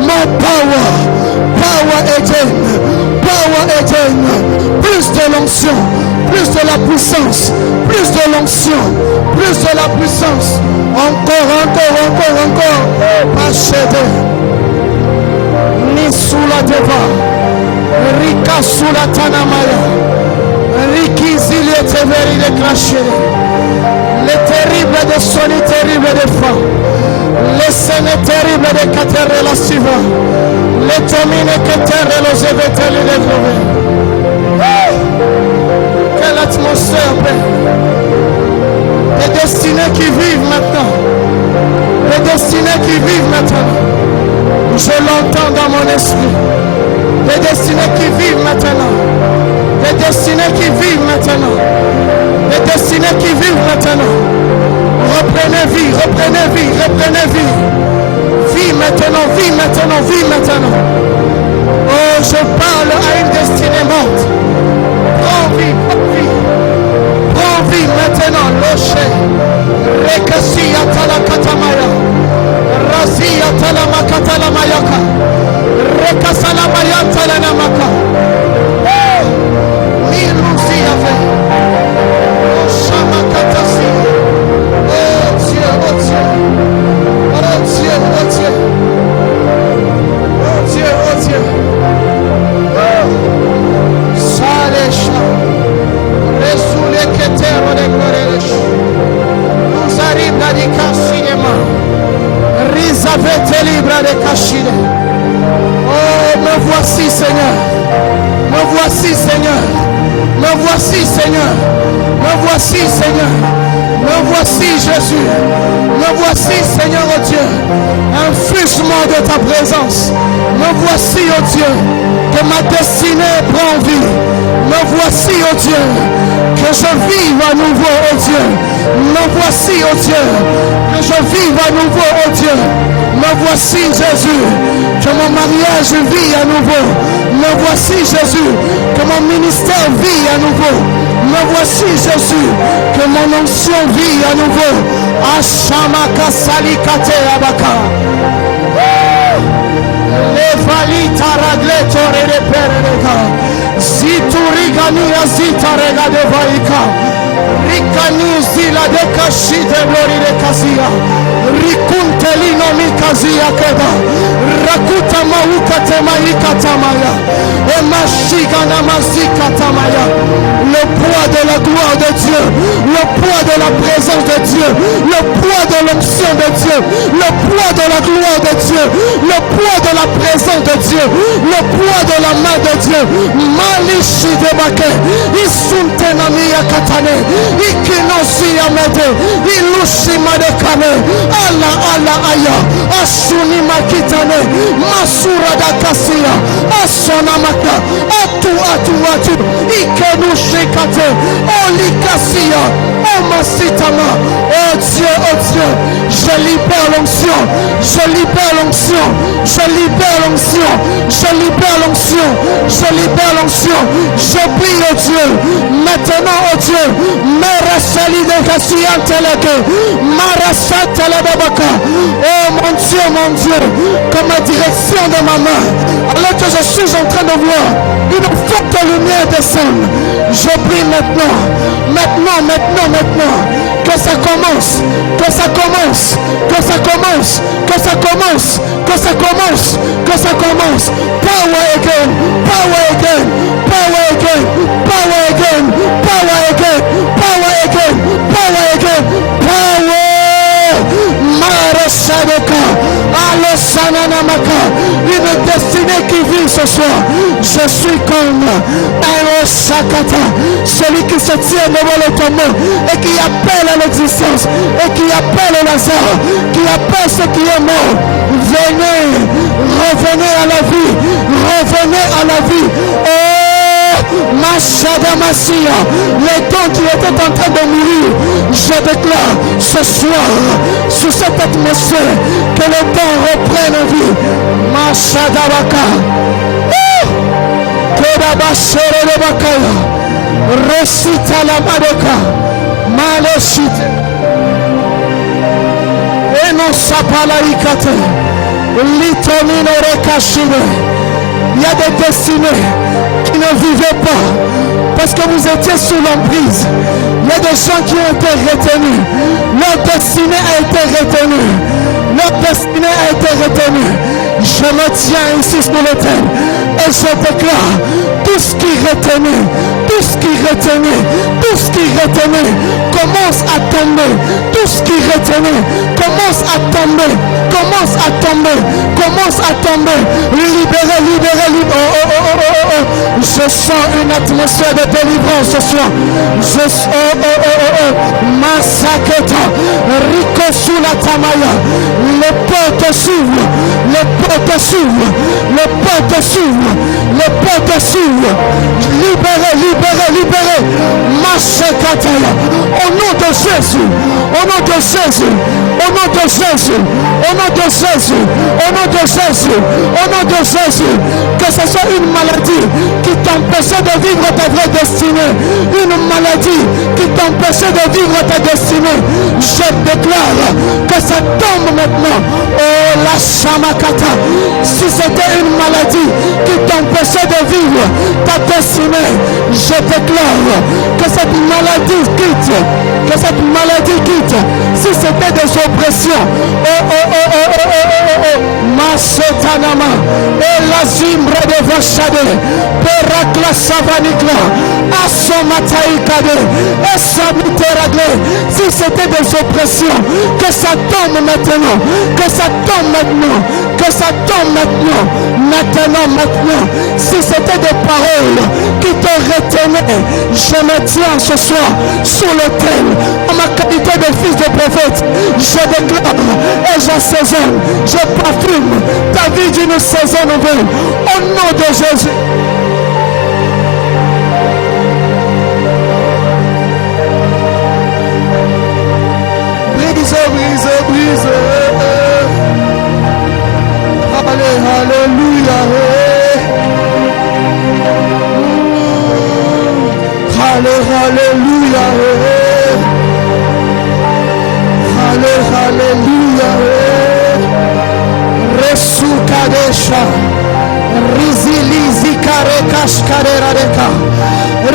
More power. Power again. Power again. Plus de l'onction. Plus de la puissance. Plus de l'onction. Plus de la puissance. Encore. Achète. Ni sous la deva. Rika sous la tanamaya. Riki zili eteveri de crachele. Les terribles de soni terribles de fa. Les scènes terribles de caterre la siva. Les tomines que terre los eveteli de glove. Quelle atmosphère, Père. Les destinés qui vivent maintenant. Les destinés qui vivent maintenant. Je l'entends dans mon esprit. Les destinés qui vivent maintenant. Les destinés qui vivent maintenant. Les destinés qui vivent maintenant. Reprenez vie. Vie maintenant. Oh, je parle à une destinée morte. Prends vie. Prends vie maintenant. Loche. Rekasi atala katamaya. Razi atala makatala mayaka. Rekasala mayantala namaka. Milusi ave. Shamakatasi. Oh Dieu. Salesha. Resule ketero de gloresh. Nous arrive di casinema. Risavete libra de cachine. Oh, me voici Seigneur. Me voici Seigneur, Jésus. Me voici, Seigneur, oh Dieu. Infuse-moi de ta présence. Me voici, oh Dieu, que ma destinée prend vie. Me voici, oh Dieu, que je vive à nouveau, oh Dieu. Me voici, oh Dieu, que je vive à nouveau, oh Dieu. Me voici, Jésus, que mon mariage vit à nouveau. Me voici, Jésus, que mon ministère vit à nouveau. Me voici, Jésus, que mon onction vit à nouveau. Ashamaka salikate abaka. Levalita ragletore de perega. Ziturigani azita rega de vaika. Rikani zila de kashite glori de kasia. Rikuntelino mikazia keda. Rakuta mauka temaika tamaya. Emashika namazika tamaya. Le poids de la gloire de Dieu, le poids de la présence de Dieu, le poids de l'onction de Dieu, le poids de la gloire de Dieu, le poids de la présence de Dieu, le poids de la main de Dieu. Malishi de Bake, Isuntenamia Katane, Ikinosi Amede, Ilushima de Kane, Allah Aya, Ashuni Makitane, Masura da Kasia, Asonamaka, Atu, Ikenushi Kate, Olikasia, Omasitama. Oh Dieu, je libère l'onction, je libère l'onction, je libère l'onction, je libère l'onction, je libère l'onction. Je prie, oh Dieu, maintenant, oh Dieu, Marasali de Kassian Teleke, Marasat Telebabaka. Oh mon Dieu, comme la direction de ma main, alors que je suis en train de voir une forte lumière descendre. Je prie maintenant, que ça commence, que ça commence. Power again. Marasadeka, Alosananamaka, une destinée qui vit ce soir. Je suis comme Arosakata, celui qui se tient devant le tombeau et qui appelle à l'existence et qui appelle Lazare, qui appelle ceux qui est mort. Revenez à la vie. Oh, Machada Massia, les dons qui étaient en train de mourir, je déclare ce soir, sous cette atmosphère, que les dons reprennent vie. Machada Baka, Kedabashere de Bakaya, Recita la Madoka, Maleshite, et non Sapala Ikate. Il y a des destinées qui ne vivaient pas parce que vous étiez sous l'emprise. Il y a des gens qui ont été retenus. Leur destinée a été retenue. Leur destinée a été retenue. Je me tiens ici sur l'autel et je déclare tout ce qui est retenu, tout ce qui est retenu, tout ce qui est retenu commence à tomber. Tout ce qui est retenu commence à tomber, commence à tomber, commence à tomber. Libérez, libérez, libérez. Je sens une atmosphère de délivrance ce soir. Massaketa, Rico Sula Tamaya. Les portes s'ouvrent, les portes s'ouvrent, les portes s'ouvrent, les portes s'ouvrent. Libérez, libérez, libérez. Massakataya. Au nom de Jésus, au nom de Jésus, au nom de Jésus, au nom de Jésus, au nom de Jésus, au nom de Jésus, que ce soit une maladie qui t'empêchait de vivre ta vraie destinée, une maladie qui t'empêchait de vivre ta destinée, je déclare que ça tombe maintenant. Oh la Shamakata, si c'était une maladie qui t'empêchait de vivre ta destinée, je déclare que cette maladie quitte, que cette maladie quitte. Si c'était des oppressions, Masetanama, et la zimbre de Vachade, Perakla Savanikla, Asomataïkade, et Samiteragle. Si c'était des oppressions, que ça tombe maintenant, que ça tombe maintenant, que ça tombe maintenant, maintenant. Si c'était des paroles qui te retenaient, je me tiens ce soir sur l'autel, en ma qualité de fils de prophète, je déclare et j'assaisonne, je parfume ta vie d'une saison nouvelle, au nom de Jésus. Brise. Alléluia. Alléluia. Alléluia. Resukadesha. Rizilizi karekash karerareka.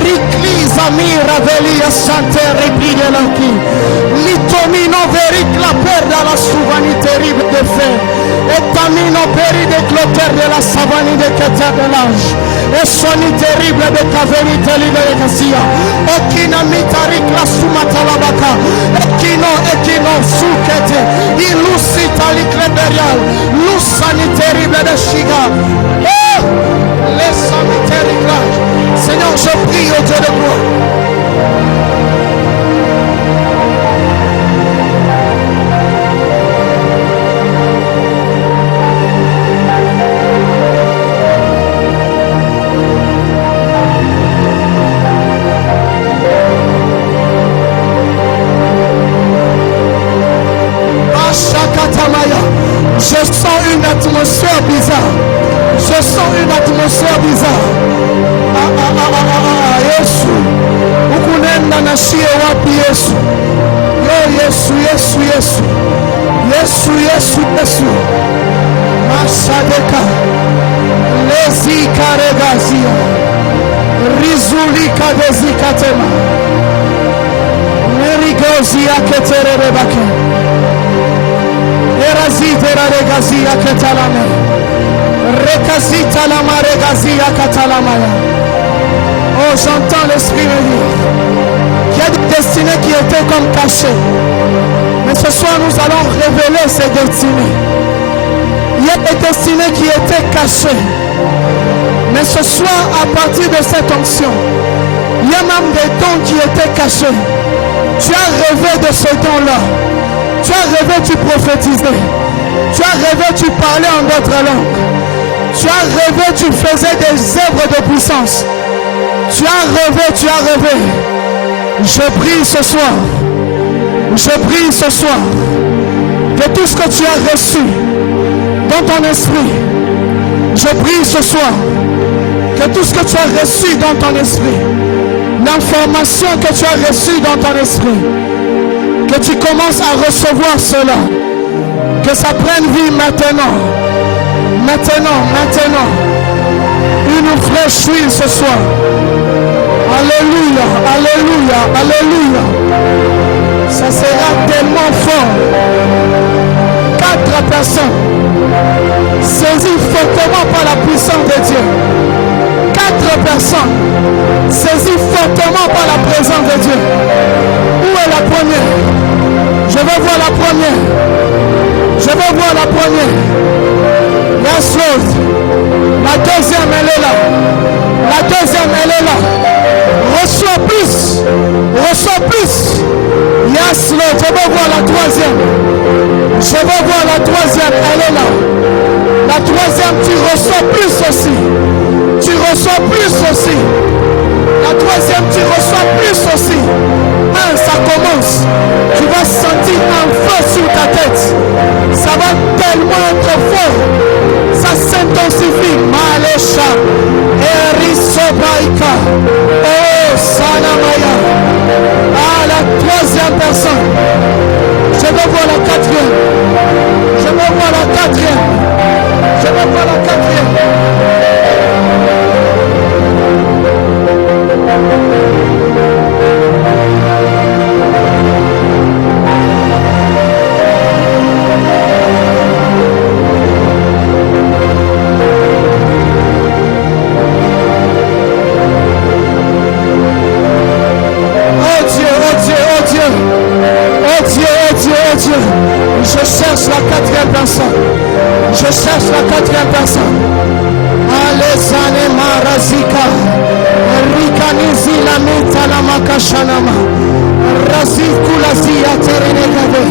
Rikliza mira velia sante repinelaki. Litomino verik la perda la souvani terrible de fer. Et tamino peri de cloter de la savani de keter de l'âge. Et soni terrible de cavenite libere casia. Okina mitarik la sumatalabaka. Ekino sukete. Ilusita l'icleberial. Lusani terrible de shiga. Oh! Laisse-moi terrible. Seigneur, je prie au Dieu de gloire. Je sens une atmosphère bizarre. Je sens une atmosphère bizarre. Yesu. Ukunenda na shie wapi Yesu? Yesu. Masadeka. Lezi karegazia. Rizulika dezikatema. Nerigozia keterebake. Erazitera regazia ketalame. Rekazita lama regazia katalamaya. Oh, j'entends l'Esprit me dire qu'il y a des destinées qui étaient comme cachées. Mais ce soir, nous allons révéler ces destinées. Il y a des destinées qui étaient cachées. Mais ce soir, à partir de cette onction, il y a même des dons qui étaient cachés. Tu as rêvé de ce don-là. Tu as rêvé, tu prophétisais. Tu as rêvé, tu parlais en d'autres langues. Tu as rêvé, tu faisais des œuvres de puissance. Tu as rêvé. Je prie ce soir. Que tout ce que tu as reçu dans ton esprit, je prie ce soir que tout ce que tu as reçu dans ton esprit, l'information que tu as reçue dans ton esprit, que tu commences à recevoir cela, que ça prenne vie maintenant, Maintenant, une fraîche huile ce soir. Alléluia, alléluia, alléluia. Ça sera tellement fort. 4 personnes saisies fortement par la puissance de Dieu. 4 personnes saisies fortement par la présence de Dieu. Où est la première? Je veux voir la première. Je veux voir la première. Yes, Lord. La deuxième, elle est là. La deuxième, elle est là. Reçois plus. Reçois plus. Yes, Lord. Je veux voir la troisième. Je veux voir la troisième. Elle est là. La troisième, tu reçois plus aussi. Tu reçois plus aussi. La troisième, tu reçois plus aussi. Ça commence. Tu vas sentir un feu sur ta tête. Ça va tellement être fort. Ça s'intensifie. Malesha. Erisobaika. Oh, Sanamaya. Ah, la troisième personne. Je veux voir la quatrième. Je veux voir la quatrième. Je veux voir la quatrième. Je cherche la quatrième personne. Je cherche la quatrième personne. Alezane marazika. Rikanizi la mita la makashanama. Razikula terenegave.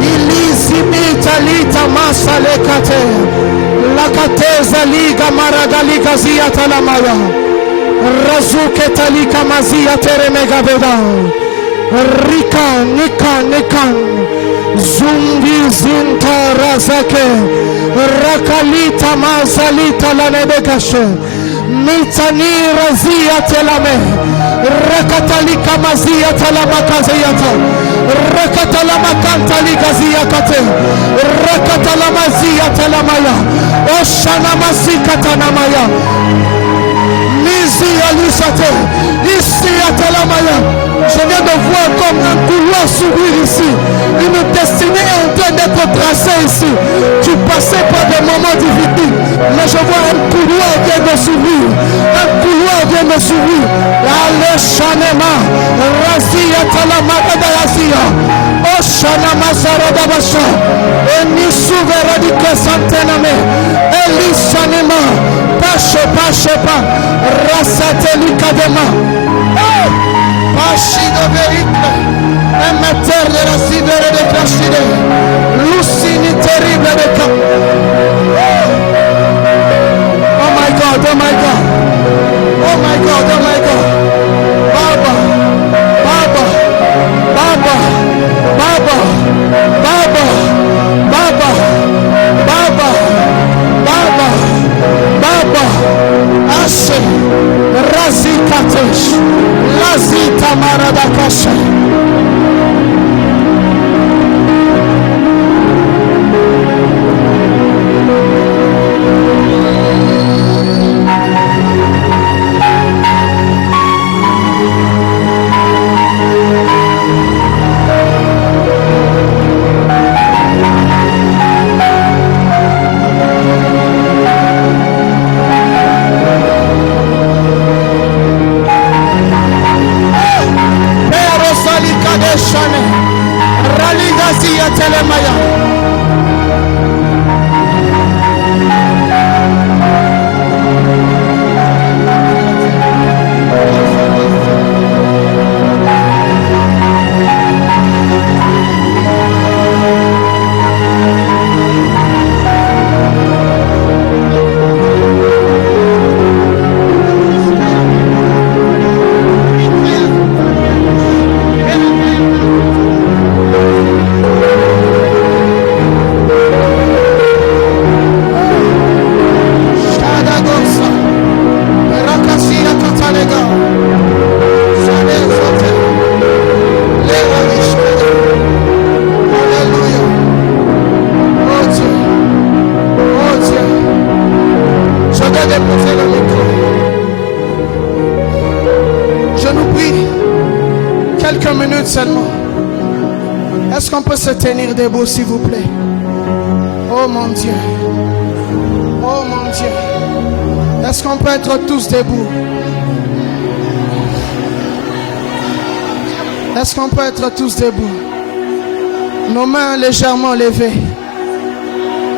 Ilizi mita lita masalekate. Lakateza liga maradalika zia talamaya. Razuke talika mazia teremegaveda. Rika nikan. Zungi zinta razake. Rakalita mazalita la nebegashe. Mitani razia telame. Rakatalika mazia talamakaziyata. Rakatalamakanta ligazia kate. Rakatalamazia talamaya. Oshana mazika namaya. Nizi alisate. Ici à talamaya. Je viens de voir comme un couloir s'ouvrir ici. Une destinée est en train d'être tracée ici. Tu passais par des moments difficiles. Mais je vois un couloir vient de s'ouvrir. Un couloir vient de s'ouvrir. Allez, Shanema. Razia Talamaka Dayazia. Oh, Shanama Saradabasha. Et Nisuvera di Kesantename. Eli Shanema. Pache pas. Rasatelika dema. Pascido veritre, émetteur de la civère de Crachide, Lucini terrible de cap. Oh my God, oh my God, oh my God, oh my God. Baba, Baba, Baba, Baba, Baba, Baba, Baba, Baba, Baba, Ashe, Razikatesh. Lazita maradakasha. Raligazia telemaya. minutes seulement. Est-ce qu'on peut se tenir debout, s'il vous plaît? Oh mon Dieu. Oh mon Dieu. Est-ce qu'on peut être tous debout? Est-ce qu'on peut être tous debout? Nos mains légèrement levées.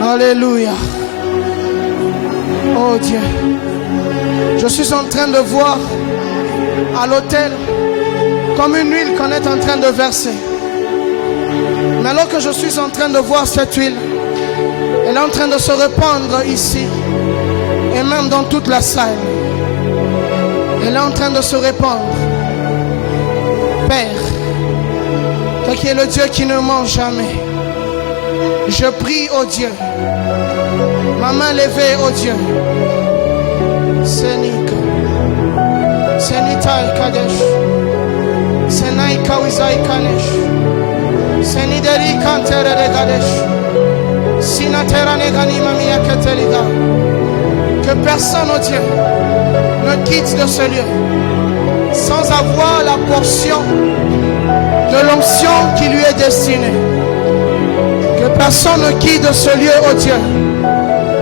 Alléluia. Oh Dieu. Je suis en train de voir à l'autel comme une huile qu'on est en train de verser. Mais alors que je suis en train de voir cette huile, elle est en train de se répandre ici et même dans toute la salle. Elle est en train de se répandre. Père, toi qui es le Dieu qui ne ment jamais, je prie, oh Dieu, ma main levée, oh Dieu, Senika, Senitai Kadesh, Senai Kawizai Kanesh, Senideri Kantere de Kadesh, Sinatera Negani Mamia Keteliga. Que personne, oh Dieu, ne quitte de ce lieu sans avoir la portion de l'onction qui lui est destinée. Que personne ne quitte de ce lieu, oh Dieu,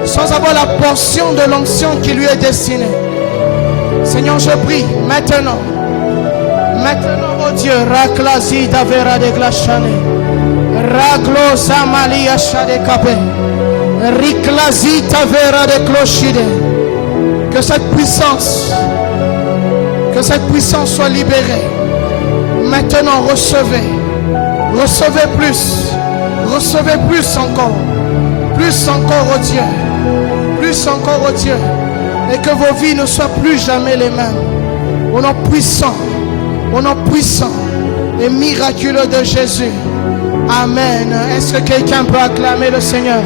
sans avoir la portion de l'onction qui lui est destinée. Seigneur, je prie maintenant, oh Dieu, Raklasi Davera de Glashane, Raglo Samali Ashade Kape, Riklasi Tavera de Clochide. Que cette puissance soit libérée. Maintenant, recevez plus encore, oh Dieu, plus encore, oh Dieu, et que vos vies ne soient plus jamais les mêmes. Au nom puissant et miraculeux de Jésus. Amen. Est-ce que quelqu'un peut acclamer le Seigneur?